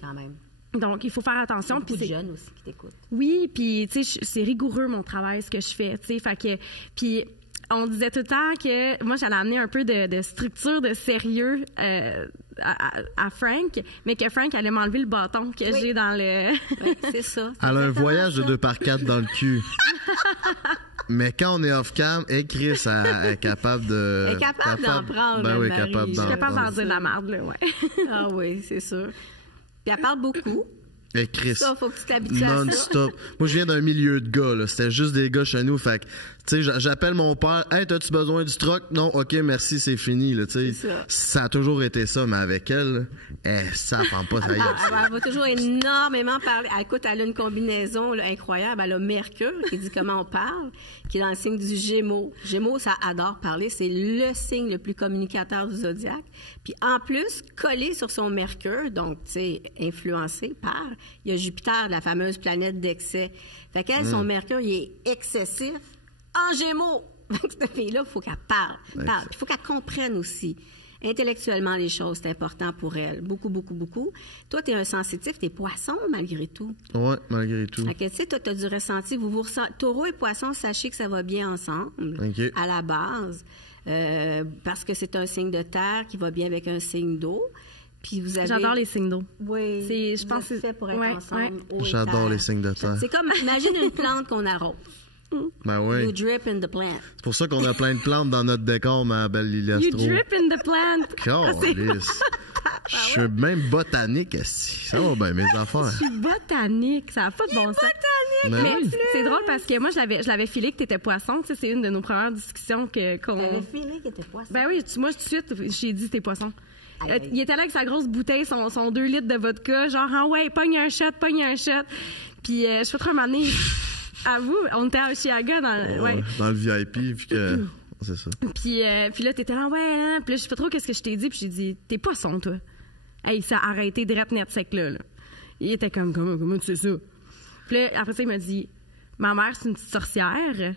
quand même. Donc, il faut faire attention. Puis c'est jeunes aussi qui t'écoutent. Oui, puis tu sais, c'est rigoureux mon travail, ce que je fais, tu sais, fait que puis on disait tout le temps que moi j'allais amener un peu de structure, de sérieux à Frank, mais que Frank allait m'enlever le bâton que j'ai dans le. Oui, c'est ça. Elle a un voyage de 2x4 dans le cul. Mais quand on est off-cam, Chris elle est capable de... Elle est capable d'en prendre, Ben oui, Marie. capable Je suis d'en capable prendre. d'en dire de la merde, là, ouais. Ah oui, c'est sûr. Puis elle parle beaucoup. Et Chris, Ça, faut que tu t'habitues à ça. non-stop. Moi, je viens d'un milieu de gars, là. C'était juste des gars chez nous. Fait que, tu sais, j'appelle mon père. Hey, t'as-tu besoin du troc? Non, OK, merci, c'est fini, là. Tu sais, ça a toujours été ça, mais avec elle, ça prend pas, ça y est. Elle va toujours énormément parler. Écoute, elle a une combinaison là, incroyable. Elle a Mercure, qui dit comment on parle, qui est dans le signe du Gémeaux. Gémeaux, ça adore parler. C'est le signe le plus communicateur du zodiaque. Puis en plus, collé sur son Mercure, donc, tu sais, influencé par, il y a Jupiter, la fameuse planète d'excès. Fait qu'elle, son Mercure, il est excessif en Gémeaux. Cette fille-là, il faut qu'elle parle. Puis il faut qu'elle comprenne aussi. Intellectuellement, les choses, c'est important pour elle. Beaucoup, beaucoup, beaucoup. Toi, tu es un sensitif, tu es poisson, malgré tout. Ouais, malgré tout. Fait que, tu sais, toi, tu as du ressenti. Taureau et poisson, sachez que ça va bien ensemble, OK. à la base, parce que c'est un signe de terre qui va bien avec un signe d'eau. Puis vous avez... J'adore les signes d'eau. Oui, Je pense que c'est fait pour être ouais, ensemble. ouais. eau et J'adore terre. les signes de terre. C'est comme, imagine une plante qu'on arrose. Ben oui. You drip in the plant. C'est pour ça qu'on a plein de plantes dans notre décor, ma belle You Liliastro. drip in the plant. Calisse. Je suis même botanique, esti. Ça va bien, mes affaires. Je suis botanique, ça n'a pas de bon sens. Mais Mais oui. c'est drôle parce que moi, je l'avais filé que tu étais poisson. Tu sais, c'est une de nos premières discussions qu'on... T'avais filé que t'étais poisson. Ben oui, moi, tout de suite, j'ai dit t'es poisson. Aïe, aïe. Il était là avec sa grosse bouteille, son 2 litres de vodka, genre, ah ouais, pogne un shot. Puis, je fais trop un moment donné, à vous, on était à Oshiaga ouais. Dans le VIP, puis que... C'est ça. Puis là, t'étais là, ouais, hein. Puis là, je sais pas trop qu'est-ce que je t'ai dit, puis j'ai dit, t'es poisson, toi. Hey, il s'est arrêté direct net sec, là. Il était comme, comment tu sais ça? Puis là, après ça, il m'a dit, ma mère, c'est une petite sorcière.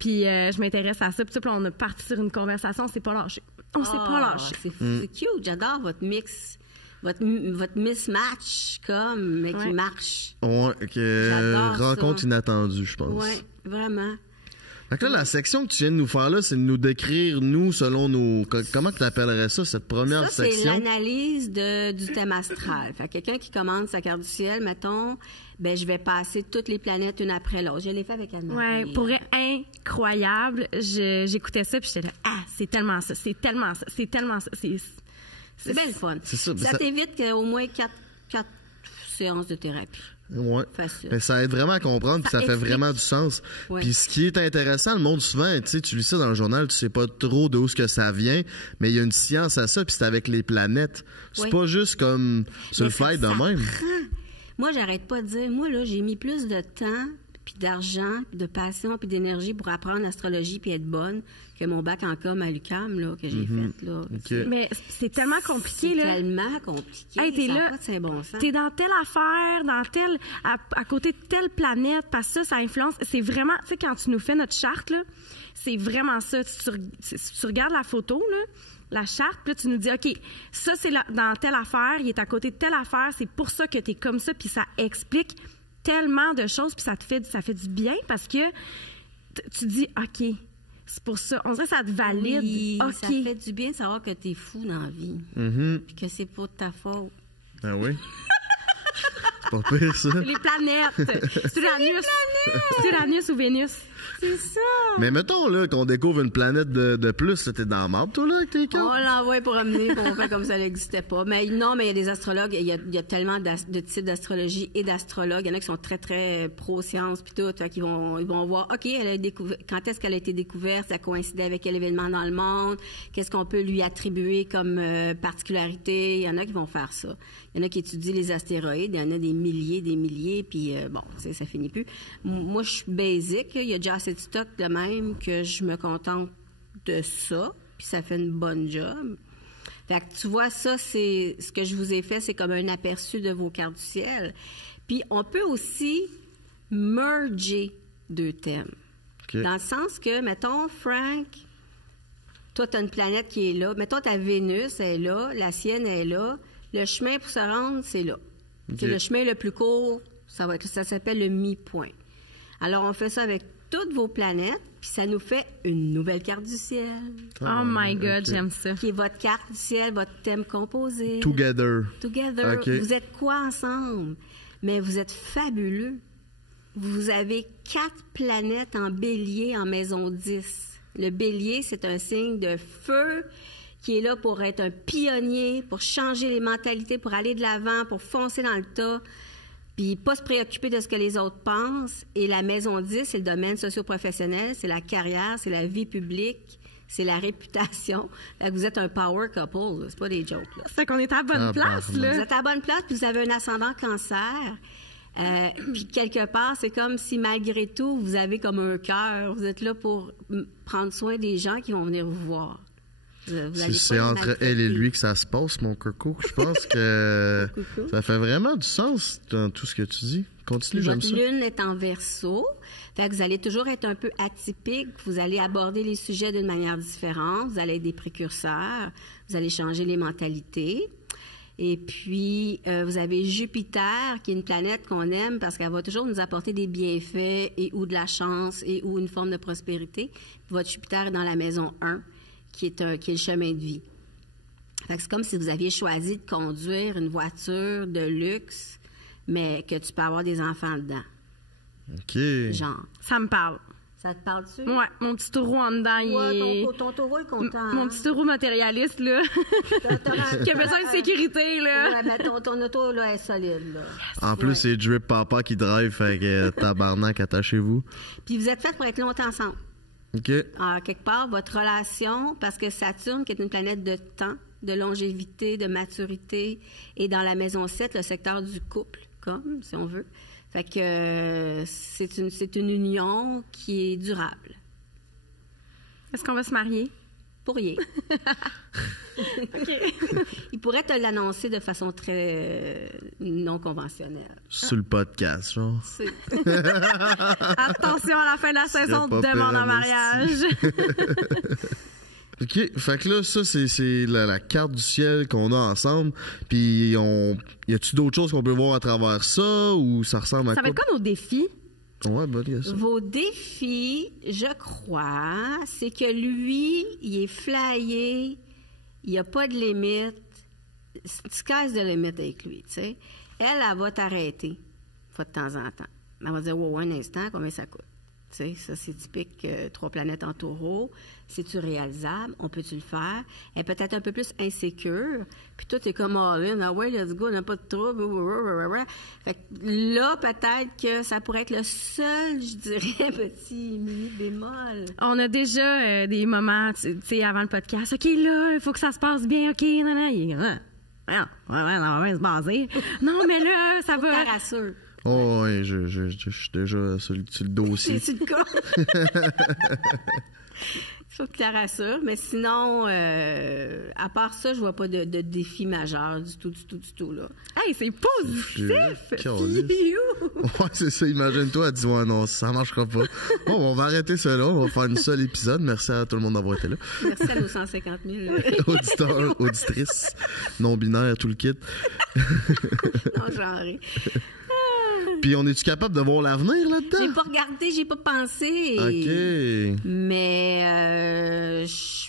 Puis je m'intéresse à ça. Puis là, on a parti sur une conversation, on s'est pas lâché. On s'est pas lâché. C'est cute. J'adore votre mix, votre mismatch, mais qui marche. Ouais, J'adore ça. rencontre inattendue, je pense. Oui, vraiment. Fait que là, la section que tu viens de nous faire là, c'est de nous décrire, nous, selon nos... Comment tu appellerais ça, cette première Ça, c'est section? l'analyse du thème astral. Fait que quelqu'un qui commande sa carte du ciel, mettons, ben je vais passer toutes les planètes une après l'autre. Je l'ai fait avec Anne-Marie. Ouais, pour être incroyable. J'écoutais ça, puis j'étais là, c'est tellement ça. C'est bien le fun. C'est ça, Ça t'évite au moins 4 séances de thérapie. Ouais. Facile. Mais ça aide vraiment à comprendre, puis ça fait explique. vraiment du sens. Oui. Puis ce qui est intéressant, le monde souvent, tu sais, tu lis ça dans le journal, tu sais pas trop d'où ce que ça vient, mais il y a une science à ça, puis c'est avec les planètes. C'est Oui. pas juste comme sur le Mais fait de ça même. Moi, j'arrête pas de dire, moi, là, j'ai mis plus de temps, puis d'argent, puis de passion, puis d'énergie pour apprendre l'astrologie puis être bonne que mon bac en com à l'UQAM, là, que j'ai fait, là. OK. Mais c'est tellement compliqué, C'est là. tellement compliqué. Hey, t'es ça là, n'a pas de saint bon sens. t'es dans telle affaire, à côté de telle planète, parce que ça influence. C'est vraiment, tu sais, quand tu nous fais notre charte, là, c'est vraiment ça. Tu regardes la photo, là, la charte, puis là, tu nous dis, OK, ça, c'est dans telle affaire, il est à côté de telle affaire, c'est pour ça que t'es comme ça, puis ça explique tellement de choses, puis ça fait du bien, parce que tu dis, OK, C'est pour ça. On dirait que ça te valide. Oui, OK. ça fait du bien de savoir que t'es fou dans la vie. Puis que c'est pas de ta faute. Ah oui? C'est pas pire, ça. Les planètes. C'est Uranus. C'est Uranus ou Vénus. C'est ça! Mais mettons là qu'on découvre une planète de plus, là, t'es dans la marde, toi, là, avec tes cartes? On l'envoie pour amener, puis on fait comme ça n'existait pas. Mais non, mais il y a des astrologues, il y a tellement de types d'astrologie et d'astrologues. Il y en a qui sont très, très pro-science, puis tout. Fait qu'ils vont voir, OK, quand est-ce qu'elle a été découverte? Ça coïncidait avec quel événement dans le monde? Qu'est-ce qu'on peut lui attribuer comme particularité? Il y en a qui vont faire ça. Il y en a qui étudient les astéroïdes. Il y en a des milliers, puis bon, tu sais, ça finit plus. Moi, je suis basic. Il y a déjà assez de stock de même que je me contente de ça, puis ça fait une bonne job. Fait que tu vois, ça, c'est ce que je vous ai fait, c'est comme un aperçu de vos cartes du ciel. Puis on peut aussi merger 2 thèmes. Okay. Dans le sens que, mettons, Frank, toi, tu as une planète qui est là. Mettons, ta Vénus est là, la sienne est là. Le chemin pour se rendre, c'est là. Okay. C'est le chemin le plus court, ça s'appelle le mi-point. Alors, on fait ça avec toutes vos planètes, puis ça nous fait une nouvelle carte du ciel. Oh my God, okay. j'aime ça. Qui est votre carte du ciel, votre thème composé. Together. Okay. Vous êtes quoi ensemble? Mais vous êtes fabuleux. Vous avez 4 planètes en bélier en maison 10. Le bélier, c'est un signe de feu qui est là pour être un pionnier, pour changer les mentalités, pour aller de l'avant, pour foncer dans le tas, puis pas se préoccuper de ce que les autres pensent. Et la maison 10, c'est le domaine socio-professionnel, c'est la carrière, c'est la vie publique, c'est la réputation. Fait que vous êtes un power couple, là. C'est pas des jokes, là. C'est qu'on est à la bonne place, là. Vous êtes à la bonne place, puis vous avez un ascendant cancer. Puis quelque part, c'est comme si malgré tout, vous avez comme un cœur. Vous êtes là pour prendre soin des gens qui vont venir vous voir. C'est entre elle et lui que ça se passe, mon coco. Je pense que ça fait vraiment du sens dans tout ce que tu dis. Continue, j'aime ça. Votre lune est en Verseau. Fait que vous allez toujours être un peu atypique. Vous allez aborder les sujets d'une manière différente. Vous allez être des précurseurs. Vous allez changer les mentalités. Et puis, vous avez Jupiter, qui est une planète qu'on aime parce qu'elle va toujours nous apporter des bienfaits et ou de la chance et ou une forme de prospérité. Puis votre Jupiter est dans la maison 1. Qui est le chemin de vie. Fait que c'est comme si vous aviez choisi de conduire une voiture de luxe, mais que tu peux avoir des enfants dedans. OK. Genre. Ça me parle. Ça te parle-tu? Ouais, mon petit taureau en dedans, il est... Ton taureau est content. Mon petit taureau matérialiste, là. Qui a besoin de sécurité, là. Ouais, mais ton auto, là, est solide, là. En plus, c'est Drip Papa qui drive, fait que tabarnak, attachez-vous. Puis vous êtes fait pour être longtemps ensemble. OK. Alors, quelque part, votre relation, parce que Saturne, qui est une planète de temps, de longévité, de maturité, est dans la maison 7, le secteur du couple, comme, si on veut. Fait que c'est une union qui est durable. Est-ce qu'on va se marier? Pourriez. OK. Il pourrait te l'annoncer de façon très non conventionnelle. Sur le podcast, genre. Attention, à la fin de la saison, demande en mariage. OK, fait que là, ça, c'est la carte du ciel qu'on a ensemble. Puis, y a-tu d'autres choses qu'on peut voir à travers ça ou ça ressemble à Ça va quoi? être quoi nos défis? Ouais, bonne question. Vos défis, je crois, c'est que lui, il est flyé, il n'y a pas de limite. Sky's the limit avec lui, tu sais. Elle va t'arrêter, de temps en temps. Elle va dire, wow, un instant, combien ça coûte? Tu sais, ça, c'est typique 3 planètes en taureau. C'est-tu réalisable? On peut-tu le faire? Elle est peut-être un peu plus insécure. Puis toi, t'es comme all-in. Ah ouais, let's go, on n'a pas de trouble. Fait que là, peut-être que ça pourrait être le seul, je dirais, petit mini bémol. On a déjà des moments, tu sais, avant le podcast. OK, là, il faut que ça se passe bien. OK, non, non. Ouais, on va se baser. Non, mais là, ça Faut va. que t'en rassures. Oh, ouais, je suis déjà sur le dossier. C'est le cas. Il faut que tu la rassures. Mais sinon, à part ça, je vois pas de défi majeur du tout, là. Hey, c'est positif! Ouais, c'est ça. Imagine-toi, elle dit, ouais, non, ça marchera pas. Bon, on va arrêter ça là. On va faire une seule épisode. Merci à tout le monde d'avoir été là. Merci à nos 150 000. Auditeurs, auditrices, non-binaires, tout le kit. Non, genré. Puis on est-tu capable de voir l'avenir là-dedans? J'ai pas regardé, j'ai pas pensé. OK. Mais je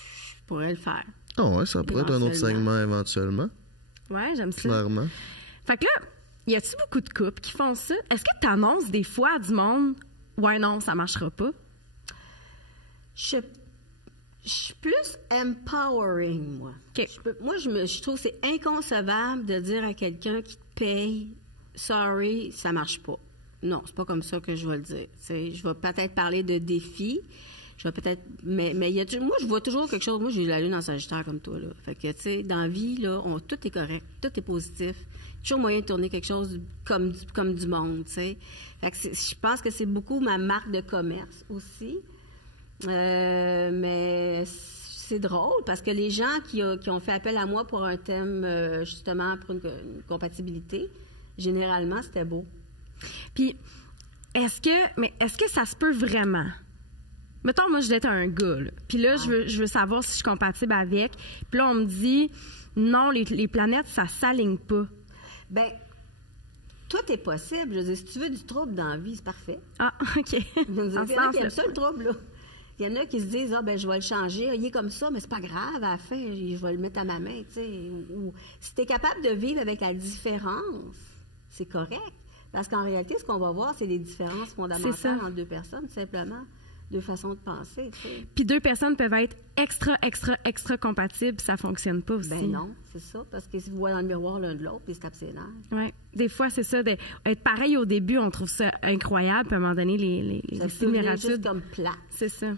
pourrais le faire. Ah ouais, ça pourrait être un autre segment éventuellement. Ouais, j'aime ça. Clairement. Fait que là, y a-tu beaucoup de couples qui font ça? Est-ce que t'annonces des fois à du monde, ouais, non, ça marchera pas? Je suis plus empowering, moi. OK. Je trouve que c'est inconcevable de dire à quelqu'un qui te paye, sorry, ça marche pas. Non, c'est pas comme ça que je vais le dire. T'sais, je vais peut-être parler de défis. Je vais peut-être. Mais moi, je vois toujours quelque chose. Moi, j'ai la lune en Sagittaire comme toi, là. Fait que, tu sais, dans la vie, là, tout est correct, tout est positif. Toujours moyen de tourner quelque chose comme du monde, tu sais. Fait que je pense que c'est beaucoup ma marque de commerce aussi. Mais c'est drôle parce que les gens qui ont fait appel à moi pour un thème, justement, pour une compatibilité, généralement, c'était beau. Puis, est-ce que ça se peut vraiment? Mettons, moi, je vais être un gars, là. Puis là, je veux savoir si je suis compatible avec. Puis là, on me dit, non, les planètes, ça s'aligne pas. Bien, tout est possible. Je veux dire, si tu veux du trouble dans la vie, c'est parfait. Ah, OK. Il y en a qui aiment ça, le trouble, là. Il y en a qui se disent, je vais le changer. Il est comme ça, mais c'est pas grave, à la fin, je vais le mettre à ma main, tu sais. Ou si tu es capable de vivre avec la différence, c'est correct. Parce qu'en réalité, ce qu'on va voir, c'est des différences fondamentales entre deux personnes, tout simplement. Deux façons de penser, tu sais. Puis deux personnes peuvent être extra compatibles, puis ça fonctionne pas aussi. Ben non, c'est ça, parce qu'ils se voient dans le miroir l'un de l'autre, puis ils se tapent ses nerfs. Oui, des fois, c'est ça, être pareil au début, on trouve ça incroyable, puis à un moment donné, les similitudes... juste comme plat. C'est ça.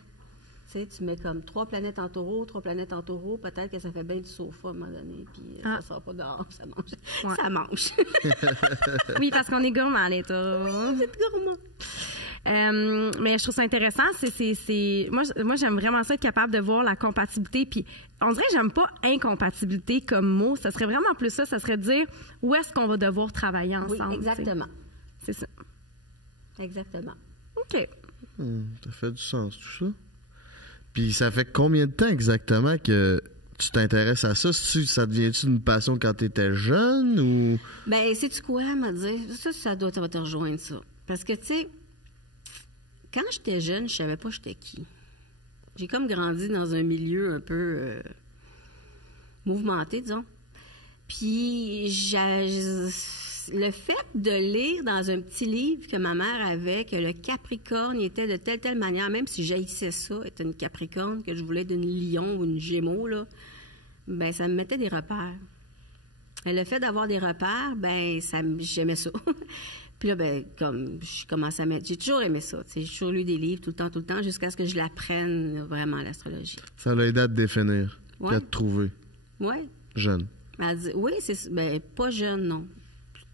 Tu sais, tu mets comme 3 planètes en taureau, peut-être que ça fait bien du sofa à un moment donné, puis ça sort pas dehors, ça mange. Ouais. Ça mange. Oui, parce qu'on est gourmand, les taureaux. Oui, vous êtes gourmand. Mais je trouve ça intéressant. Moi, j'aime vraiment ça, être capable de voir la compatibilité. Puis, on dirait que j'aime pas incompatibilité comme mot. Ça serait vraiment plus ça. Ça serait de dire où est-ce qu'on va devoir travailler ensemble. Oui, exactement. C'est ça. Exactement. OK. Ça fait du sens, tout ça. Puis, ça fait combien de temps exactement que tu t'intéresses à ça? Ça devient-tu une passion quand tu étais jeune ou... Bien, sais-tu quoi, m'a dit? Ça va te rejoindre, ça. Parce que, tu sais, quand j'étais jeune, je savais pas j'étais qui. J'ai comme grandi dans un milieu un peu mouvementé, disons. Puis, le fait de lire dans un petit livre que ma mère avait, que le Capricorne était de telle manière, même si j'haïssais ça, était une Capricorne, que je voulais être une Lion ou une Gémeaux, là, ben ça me mettait des repères. Et le fait d'avoir des repères, ben j'aimais ça. Puis là, ben, comme je commence à mettre... J'ai toujours aimé ça. J'ai toujours lu des livres tout le temps, jusqu'à ce que je l'apprenne vraiment, l'astrologie. Ça l'a aidé à te définir, puis à te trouver. Oui. Jeune. Oui, pas jeune, non.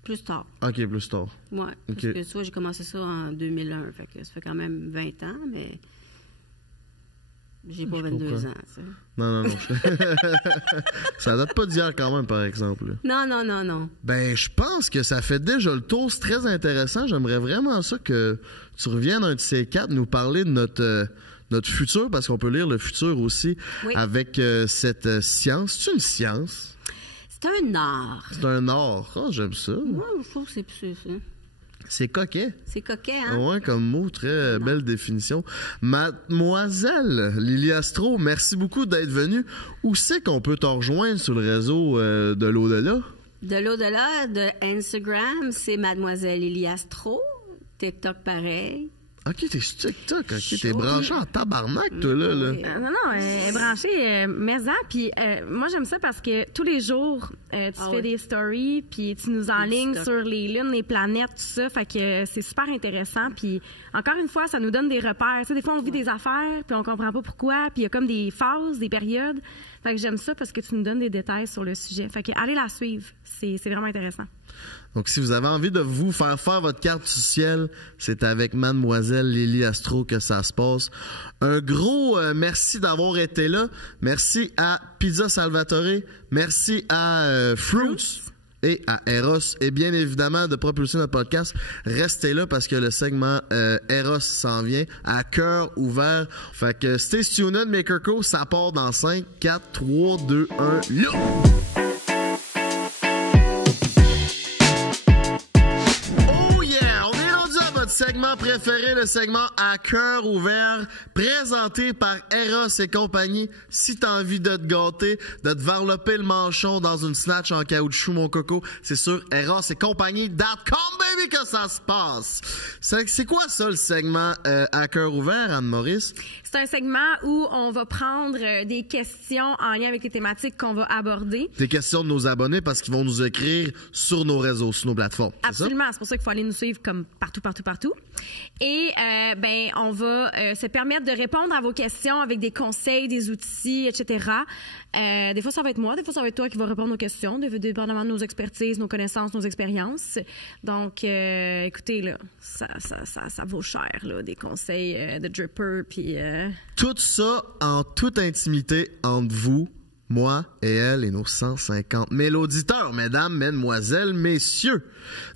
Plus tard. OK, plus tard. Oui. Parce que soit j'ai commencé ça en 2001, fait que ça fait quand même 20 ans, mais j'ai pas 22 ans, tu sais. Non. Ça date pas d'hier quand même, par exemple. Non. Ben, je pense que ça fait déjà le tour. C'est très intéressant. J'aimerais vraiment ça que tu reviennes un de ces quatre nous parler de notre futur, parce qu'on peut lire le futur aussi avec cette science. C'est une science? C'est un art. C'est un art. Oh, j'aime ça. Moi, je trouve que c'est plus ça. C'est coquet. C'est coquet, hein? Ouais, comme mot, très belle définition. Mademoiselle Lily Astro, merci beaucoup d'être venue. Où c'est qu'on peut te rejoindre sur le réseau de l'au-delà? De l'au-delà, de Instagram, c'est Mademoiselle Lily Astro. TikTok, pareil. OK, t'es sur TikTok. OK, t'es branché en tabarnak, toi, là. Non, elle est branchée maison. Puis moi, j'aime ça parce que tous les jours, tu fais des stories, puis tu nous enlignes sur les lunes, les planètes, tout ça. Fait que c'est super intéressant. Puis encore une fois, ça nous donne des repères. Tu sais, des fois, on vit des affaires, puis on comprend pas pourquoi. Puis il y a comme des phases, des périodes. Fait que j'aime ça parce que tu nous donnes des détails sur le sujet. Fait que allez la suivre. C'est vraiment intéressant. Donc, si vous avez envie de vous faire votre carte du ciel, c'est avec Mademoiselle Lily Astro que ça se passe. Un gros merci d'avoir été là. Merci à Pizza Salvatore. Merci à Fruits et à Eros. Et bien évidemment, de propulser notre podcast. Restez là parce que le segment Eros s'en vient à cœur ouvert. Fait que stay tuned, Maker Co. Ça part dans 5, 4, 3, 2, 1, là! segment préféré, le segment à cœur ouvert, présenté par Eros et compagnie. Si t'as envie de te gâter, de te varloper le manchon dans une snatch en caoutchouc, mon coco, c'est sur Eros et compagnie.com, baby, que ça se passe. C'est quoi ça, le segment à cœur ouvert, Anne-Maurice? C'est un segment où on va prendre des questions en lien avec les thématiques qu'on va aborder. Des questions de nos abonnés parce qu'ils vont nous écrire sur nos réseaux, sur nos plateformes. Absolument, c'est pour ça qu'il faut aller nous suivre comme partout. Et on va se permettre de répondre à vos questions avec des conseils, des outils, etc. Des fois, ça va être moi, des fois, ça va être toi qui va répondre aux questions, dépendamment de nos expertises, nos connaissances, nos expériences. Donc, écoutez, là, ça vaut cher, là, des conseils de dripper, puis... Tout ça en toute intimité entre vous, moi et elle et nos 150 000 auditeurs, mesdames, mesdemoiselles, messieurs.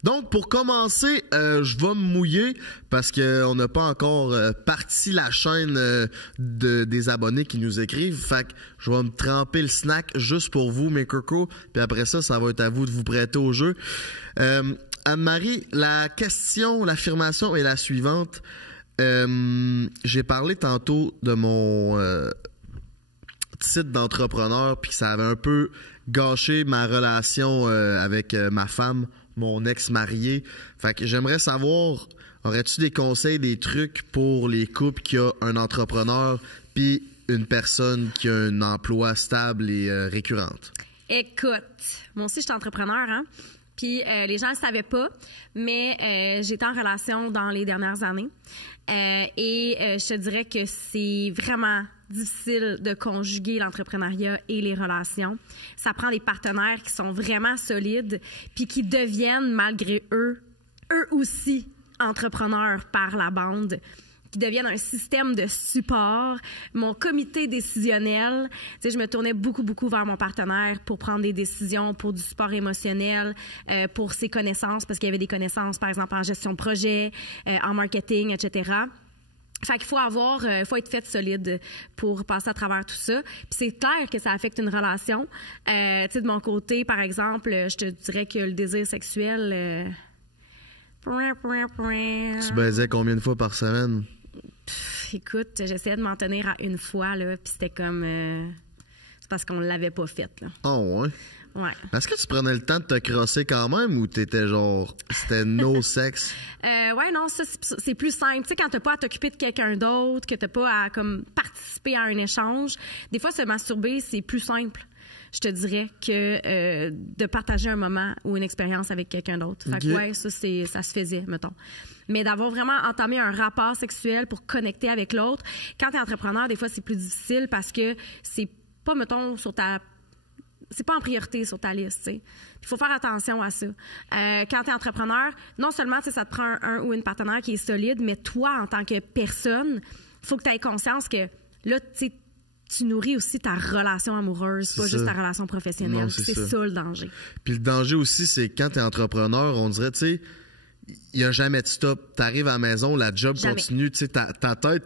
Donc, pour commencer, je vais me mouiller parce qu'on n'a pas encore parti la chaîne des abonnés qui nous écrivent. Fait que je vais me tremper le snack juste pour vous, mes cocos. Puis après ça, ça va être à vous de vous prêter au jeu. Anne-Marie, la question, l'affirmation est la suivante. J'ai parlé tantôt de mon titre d'entrepreneur puis que ça avait un peu gâché ma relation avec ma femme, mon ex-marié. Fait que j'aimerais savoir, aurais-tu des conseils, des trucs pour les couples qui ont un entrepreneur puis une personne qui a un emploi stable et récurrente? Écoute, moi aussi, je suis entrepreneur, hein? Puis les gens ne le savaient pas, mais j'étais en relation dans les dernières années. Je te dirais que c'est vraiment difficile de conjuguer l'entrepreneuriat et les relations. Ça prend des partenaires qui sont vraiment solides puis qui deviennent, malgré eux aussi, entrepreneurs par la bande, qui deviennent un système de support. Mon comité décisionnel, tu sais, je me tournais beaucoup vers mon partenaire pour prendre des décisions, pour du support émotionnel, pour ses connaissances, parce qu'il y avait des connaissances, par exemple, en gestion de projet, en marketing, etc. Fait qu'il faut être fait solide pour passer à travers tout ça. Puis c'est clair que ça affecte une relation. Tu sais, de mon côté, par exemple, je te dirais que le désir sexuel... Tu baisais combien de fois par semaine? Écoute, j'essayais de m'en tenir à une fois, là, puis c'était comme... c'est parce qu'on l'avait pas faite, là. Oh, ouais? Ouais. Est-ce que tu prenais le temps de te crosser quand même ou t'étais genre... C'était no sexe? Ouais, non, ça, c'est plus simple. Tu sais, quand t'as pas à t'occuper de quelqu'un d'autre, que t'as pas à, comme, participer à un échange, des fois, se masturber, c'est plus simple, je te dirais, que de partager un moment ou une expérience avec quelqu'un d'autre. Fait que ouais, ça se faisait, mettons. Mais d'avoir vraiment entamé un rapport sexuel pour connecter avec l'autre, quand t'es entrepreneur, des fois, c'est plus difficile parce que c'est pas, mettons, c'est pas en priorité sur ta liste, tu sais. Il faut faire attention à ça. Quand t'es entrepreneur, non seulement, ça te prend un ou une partenaire qui est solide, mais toi, en tant que personne, il faut que tu aies conscience que là, tu nourris aussi ta relation amoureuse, pas juste ta relation professionnelle. C'est ça le danger. Puis le danger aussi, c'est quand tu es entrepreneur, on dirait, tu sais, il n'y a jamais de stop. Tu arrives à la maison, la job continue, tu sais, ta tête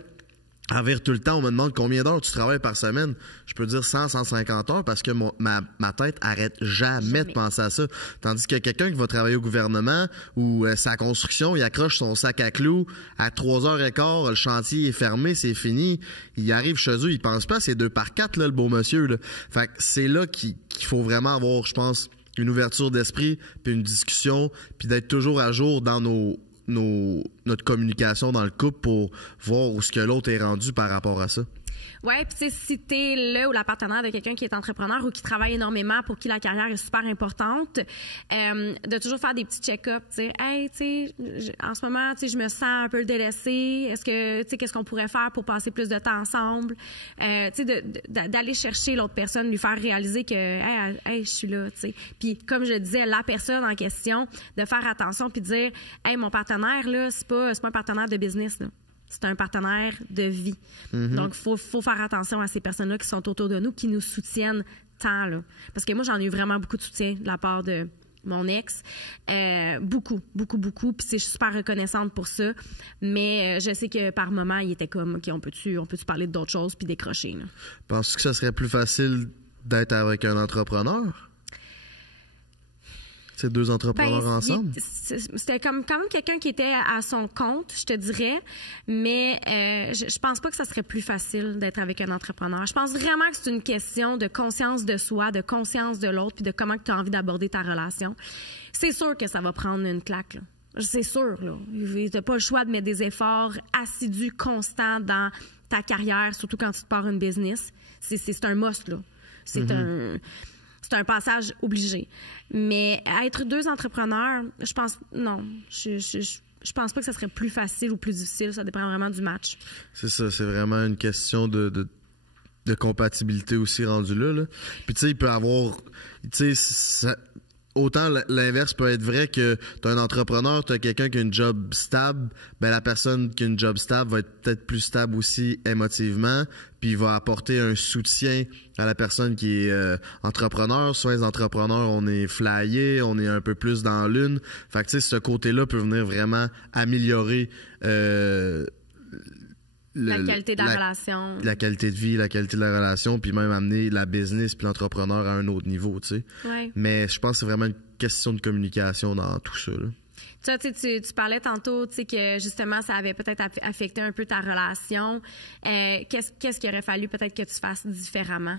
en vire tout le temps. On me demande combien d'heures tu travailles par semaine. Je peux dire 100, 150 heures parce que ma tête arrête jamais de penser à ça. Tandis que quelqu'un qui va travailler au gouvernement ou sa construction, il accroche son sac à clous à 3h15, le chantier est fermé, c'est fini. Il arrive chez eux, il pense pas à ces 2x4, là, le beau monsieur, là. Fait que c'est là qu'il faut vraiment avoir, je pense, une ouverture d'esprit, puis une discussion, puis d'être toujours à jour dans notre communication dans le couple pour voir où ce que l'autre est rendu par rapport à ça. Oui, puis tu sais, si t'es le ou la partenaire de quelqu'un qui est entrepreneur ou qui travaille énormément, pour qui la carrière est super importante, de toujours faire des petits check-ups, tu sais, hey, tu sais, en ce moment, tu sais, je me sens un peu délaissée. Est-ce que, tu sais, qu'est-ce qu'on pourrait faire pour passer plus de temps ensemble? Tu sais, d'aller chercher l'autre personne, lui faire réaliser que, hey, je suis là, tu sais. Puis, comme je disais, la personne en question, de faire attention puis de dire, hey, mon partenaire, là, c'est pas un partenaire de business, là. C'est un partenaire de vie. Donc, il faut faire attention à ces personnes-là qui sont autour de nous, qui nous soutiennent tant, là. Parce que moi, j'en ai eu vraiment beaucoup de soutien de la part de mon ex. Beaucoup. Puis je suis super reconnaissante pour ça. Mais je sais que par moment, il était comme, OK, on peut-tu parler d'autres choses puis décrocher, là. Penses-tu que ça serait plus facile d'être avec un entrepreneur? C'est 2 entrepreneurs ensemble? C'était quand même quelqu'un qui était à son compte, je te dirais, mais je pense pas que ça serait plus facile d'être avec un entrepreneur. Je pense vraiment que c'est une question de conscience de soi, de conscience de l'autre, puis de comment tu as envie d'aborder ta relation. C'est sûr que ça va prendre une claque, là. C'est sûr, là. Tu n'as pas le choix de mettre des efforts assidus, constants dans ta carrière, surtout quand tu te pars une business. C'est un must, là. C'est un passage obligé. Mais être 2 entrepreneurs, je pense, non. Je pense pas que ça serait plus facile ou plus difficile. Ça dépend vraiment du match. C'est ça. C'est vraiment une question de compatibilité aussi rendu là. Puis, tu sais, il peut avoir... Tu sais, autant l'inverse peut être vrai que tu as un entrepreneur, tu as quelqu'un qui a une job stable, ben la personne qui a une job stable va être peut-être plus stable aussi émotivement, puis il va apporter un soutien à la personne qui est entrepreneur. Souvent les entrepreneurs, on est flyé, on est un peu plus dans l'une. Fait que tu sais, ce côté-là peut venir vraiment améliorer la qualité de la relation. La qualité de vie, la qualité de la relation, puis même amener la business puis l'entrepreneur à un autre niveau, tu sais. Ouais. Mais je pense que c'est vraiment une question de communication dans tout ça, là. Tu parlais tantôt, tu sais, que justement, ça avait peut-être affecté un peu ta relation. Qu'est-ce qu'il aurait fallu peut-être que tu fasses différemment?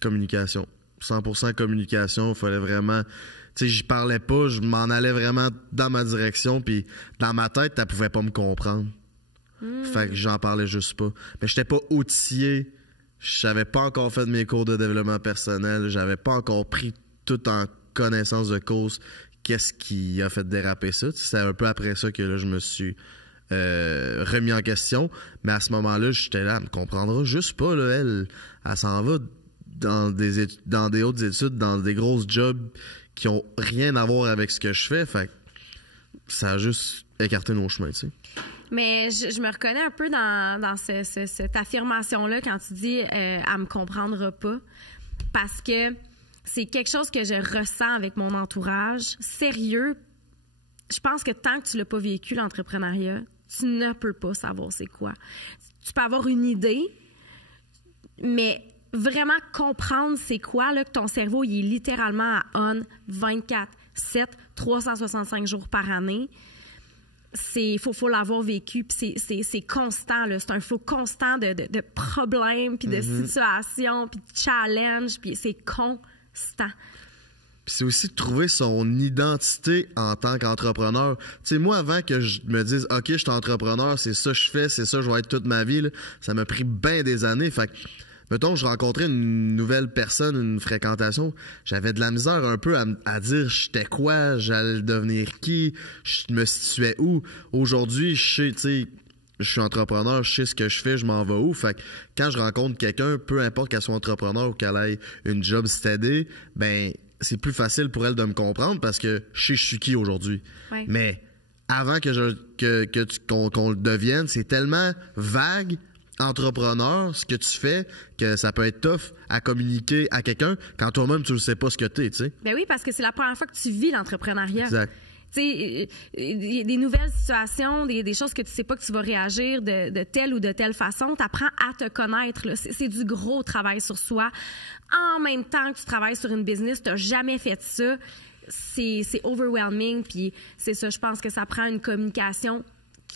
Communication. 100% communication. Il fallait vraiment... Tu sais, j'y parlais pas, je m'en allais vraiment dans ma direction, puis dans ma tête, tu pouvais pas me comprendre. Fait que j'en parlais juste pas. Mais j'étais pas outillé. J'avais pas encore fait de mes cours de développement personnel. J'avais pas encore pris tout en connaissance de cause qu'est-ce qui a fait déraper ça. C'est un peu après ça que là, je me suis remis en question. Mais à ce moment-là, j'étais là, elle me comprendra juste pas. Là, elle s'en va dans des hautes études, dans des grosses jobs qui ont rien à voir avec ce que je fais. Fait que ça a juste écarté nos chemins, tu sais. Mais je me reconnais un peu dans cette affirmation-là quand tu dis « elle me comprendra pas », parce que c'est quelque chose que je ressens avec mon entourage. Sérieux, je pense que tant que tu l'as pas vécu, l'entrepreneuriat, tu ne peux pas savoir c'est quoi. Tu peux avoir une idée, mais vraiment comprendre c'est quoi, là, que ton cerveau il est littéralement à on 24/7, 365 jours par année. Faut l'avoir vécu, puis c'est constant, là. C'est un flot constant de problèmes, puis de situations, puis de challenges, puis c'est constant. Puis c'est aussi de trouver son identité en tant qu'entrepreneur. Tu sais, moi, avant que je me dise « OK, je suis entrepreneur, c'est ça que je fais, c'est ça que je vais être toute ma vie », là, ça m'a pris bien des années. Fait que, mettons, je rencontrais une nouvelle personne, une fréquentation, j'avais de la misère un peu à dire j'étais quoi, j'allais devenir qui, je me situais où. Aujourd'hui, je sais, tu sais, je suis entrepreneur, je sais ce que je fais, je m'en vais où. Fait que quand je rencontre quelqu'un, peu importe qu'elle soit entrepreneur ou qu'elle ait une job steady, ben c'est plus facile pour elle de me comprendre parce que je sais je suis qui aujourd'hui. Ouais. Mais avant qu'on le devienne, c'est tellement vague, entrepreneur, ce que tu fais, que ça peut être tough à communiquer à quelqu'un quand toi-même tu ne sais pas ce que t'es, tu sais. Ben oui, parce que c'est la première fois que tu vis l'entrepreneuriat. Exact. Tu sais, des nouvelles situations, des choses que tu sais pas que tu vas réagir de telle ou de telle façon, tu apprends à te connaître, là. C'est du gros travail sur soi. En même temps que tu travailles sur une business, tu n'as jamais fait ça. C'est overwhelming, puis c'est ça, je pense que ça prend une communication,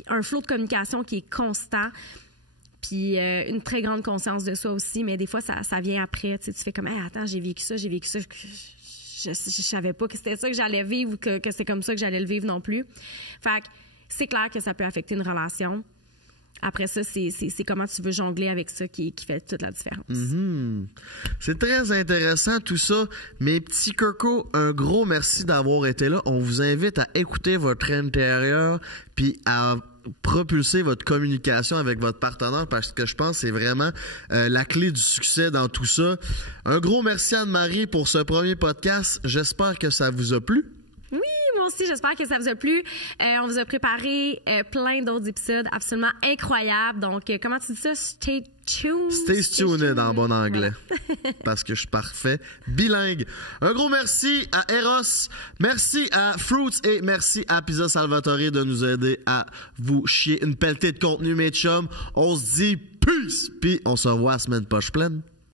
un flot de communication qui est constant. Puis une très grande conscience de soi aussi, mais des fois, ça vient après. Tu fais comme hey, « Attends, j'ai vécu ça. Je savais pas que c'était ça que j'allais vivre ou que c'est comme ça que j'allais le vivre non plus. » Fait que c'est clair que ça peut affecter une relation. Après ça, c'est comment tu veux jongler avec ça qui fait toute la différence. C'est très intéressant tout ça. Mes petits cocos, un gros merci d'avoir été là. On vous invite à écouter votre intérieur puis à propulser votre communication avec votre partenaire parce que je pense que c'est vraiment la clé du succès dans tout ça. Un gros merci Anne-Marie pour ce premier podcast. J'espère que ça vous a plu. Oui, moi aussi, j'espère que ça vous a plu. On vous a préparé plein d'autres épisodes absolument incroyables. Donc, comment tu dis ça? Stay tuned. Stay tuned en bon anglais. Parce que je suis parfait. Bilingue. Un gros merci à Eros. Merci à Fruits et merci à Pizza Salvatore de nous aider à vous chier une pelletée de contenu, mes chums. On se dit peace. Puis on se revoit la semaine poche pleine.